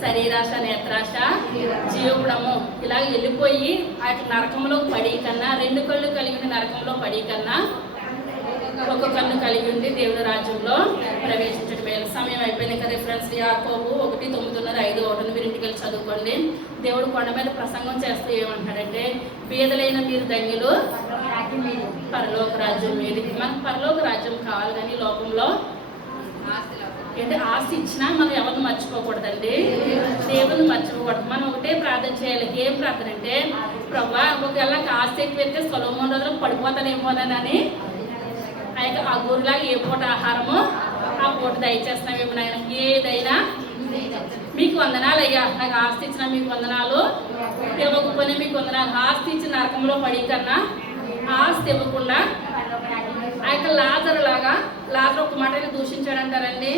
శరీరాశ, నేత్రాశ, జీవగుణము ఇలా వెళ్ళిపోయి ఆ నరకంలో పడి కన్నా, 2 కళ్ళు కలిగి ఉండి నరకంలో పడి కన్నా 1 కన్ను కలిగి ఉండి దేవుని రాజ్యంలో ప్రవేశించడం మేలు. సమయం అయిపోయింది కదా ఫ్రెండ్స్. యాకోబు 1:9, 5:1 మీరు ఇంటికి వెళ్ళి చదువుకోండి. దేవుడు కొండ మీద ప్రసంగం చేస్తూ ఏమంటాడంటే, బీదలైన మీరు ధన్యులు పరలోక రాజ్యం మీది. మనకు పరలోక రాజ్యం కావాలి, కానీ లోకంలో అంటే ఆస్తి ఇచ్చినా మనం ఎవరిని మర్చిపోకూడదండి, దేవుని మర్చిపోకూడదు. మనం ఒకటే ప్రార్థన చేయాలి. ఏం ప్రార్థన అంటే, ప్రభా ఒకవేళ ఆస్తి ఎక్కువ అయితే సొలొమోను రోజులు పడిపోతానేమోనని ఆ గురులాగా ఏ పూట ఆహారమో ఆ పూట దయచేస్తున్నామేమో నాయన. ఏదైనా మీకు వందనాలు అయ్యా, నాకు ఆస్తి ఇచ్చినా మీకు వందనాలు, ఇవ్వకపోయినా మీకు వందనాలు. ఆస్తి ఇచ్చిన నరకంలో పడి కన్నా ఆస్తి ఇవ్వకుండా ఆ యొక్క లాజరు లాగా, లాజరు ఒక్క మాటని దూషించాడంటారండి.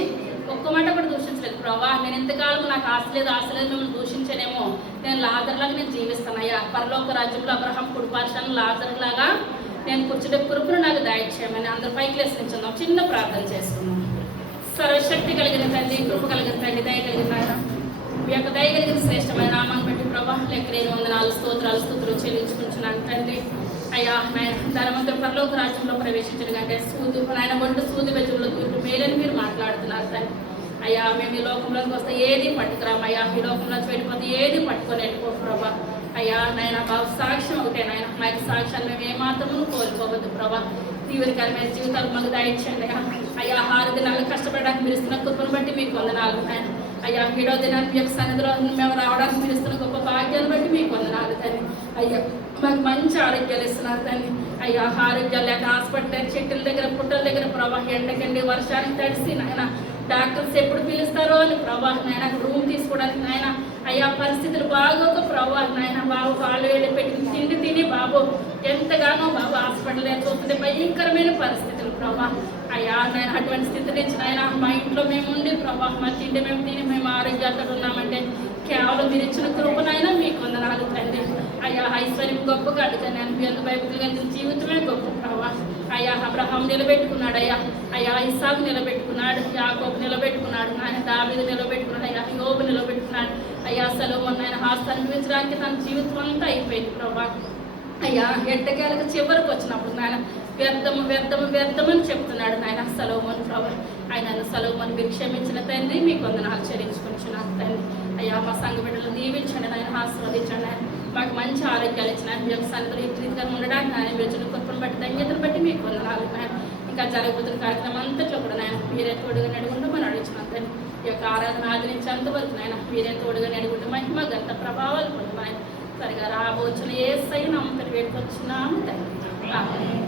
ఒక్క మాట కూడా దూషించలేదు. ప్రభా నేను ఎంతకాలం నాకు ఆస్తి లేదు మిమ్మల్ని దూషించానేమో, నేను లాజరులాగా నేను జీవిస్తానయ్యా. పరలోక రాజ్యంలో అబ్రహాం కుడిపార్శ్వాన లాజరులాగా నేను కూర్చుంటే కృపను నాకు దయచేయమని అందరూ పైకి లేచించుందాం. చిన్న ప్రార్థన చేసుకుందాం. సర్వశక్తి కలిగిన తండ్రి, కృప కలిగిన తండ్రి, దయ కలిగిన ఆయన, మీ యొక్క దయ కలిగిన శ్రేష్టమైన నామాన్ని బట్టి ప్రభా లెక్కలేని వందనాలు, స్తుతులు చెల్లించుకుంటున్నాను తండ్రి. అయ్యా నాయన ధనవంతుడు పరలోక రాజ్యంలో ప్రవేశించడం కంటే నాయన ఒంటి సూది బెజ్జంలో దూరం మేలని మీరు మాట్లాడుతున్నారు తండ్రి. అయ్యా మేము ఈ లోకంలోకి వస్తే ఏది పట్టుకురామయ్యా, ఈ లోకంలోకి వెళ్ళిపోతే ఏది పట్టుకొని వెళ్ళిపో ప్రభా. అయ్యా నాయన బాబు సాక్ష్యం ఒకటే నాయన, మా యొక్క సాక్ష్యాన్ని మేము ఏమాత్రము కోల్పోవద్దు ప్రభా. తీవ్రకరమైన జీవితాలు మాకు దయచేయండి అయ్యా. 6 దినాలు కష్టపడడానికి మీరు ఇస్తున్న కృపను బట్టి మీకు వందనాలు ఆయన. అయ్యా 7వ దినానికి మీ యొక్క సన్నిధిలో మేము రావడానికి మీరు ఇస్తున్న గొప్ప భాగ్యాన్ని బట్టి మీకు వందనాలు తండ్రి. అయ్యా మాకు మంచి ఆరోగ్యాలు ఇస్తున్నారు తండ్రి. అయ్యా ఆరోగ్యాలు లేక హాస్పిటల్ చెట్టుల దగ్గర పుట్టల దగ్గర ప్రభా, ఎండకండి వర్షానికి తడిసి నాయన డాక్టర్స్ ఎప్పుడు పిలుస్తారో అని ప్రభా నాయన రూమ్ తీసుకోవడానికి నాయన. అయ్యా పరిస్థితులు బాగోక ప్రభా నాయన బాబు వాళ్ళు వెళ్ళి పెట్టి తిండి తిని బాబు ఎంతగానో బాబు హాస్పిటల్ చూస్తుంటే భయంకరమైన పరిస్థితులు ప్రభా. అయ్యా నేను అటువంటి స్థితి నుంచి నాయన మా ఇంట్లో మేము ఉండి ప్రభా మా తిండి మేము తిని మేము ఆరోగ్యాలతో ఉన్నామంటే కేవలం మీరు ఇచ్చిన కృపనైనా మీకు వందనాలు తండ్రి. అయ్యా ఐశ్వర్యం గొప్ప కాదు కానీ అనిపించదు, బైబిల్ కలిగిన జీవితమే గొప్ప ప్రభా. అయ్యా అబ్రహాం నిలబెట్టుకున్నాడు, అయ్యా ఇస్సాకు నిలబెట్టుకున్నాడు, యాకోబు నిలబెట్టుకున్నాడు, ఆయన దావీదు నిలబెట్టుకున్నాడు, అయ్యా యోబు నిలబెట్టుకున్నాడు. అయ్యా సొలొమోను ఆయన ఆస్తి అనుభవించడానికి తన జీవితం అంతా అయిపోయింది ప్రభా. అయ్యా ఎట్టకేలకు చివరికి వచ్చినప్పుడు నాయన వ్యర్థమని చెప్తున్నాడు నాయన సొలొమోను ప్రభా. ఆయన సొలొమోను మీరు క్షమించిన తండ్రి, మీకు వందనాలు చెల్లించుకుంటున్నాను తండ్రి. అయ్యా మా సంఘ బిడ్డలు దీవించండి నాయన, ఆశీర్వదించండి ఆయన. మాకు మంచి ఆరోగ్యాలు ఇచ్చిన మీ యొక్క సన్నిధిలో ఇంటిగా ఉండడానికి నాయన మీరు కృపను బట్టి ధన్యతను బట్టి మీకు వందనాలు నాయన. ఇంకా జరగబోతున్న కార్యక్రమం అంతట్లో కూడా నాయన మీరే తోడుగా నడుగుంటూ మనం అడుగుతున్నాం తండ్రి. ఈ యొక్క ఆరాధన ఆదరించేంతవరకు నాయన మీరే తోడుగా నడుగుంటూ మహిమ గంట ప్రభావాలు పొందు ఆయన సరిగా రాబోచున్న యేసయ్య నామమున వేడుకొచ్చున్నాము తండ్రి. ఆమేన్.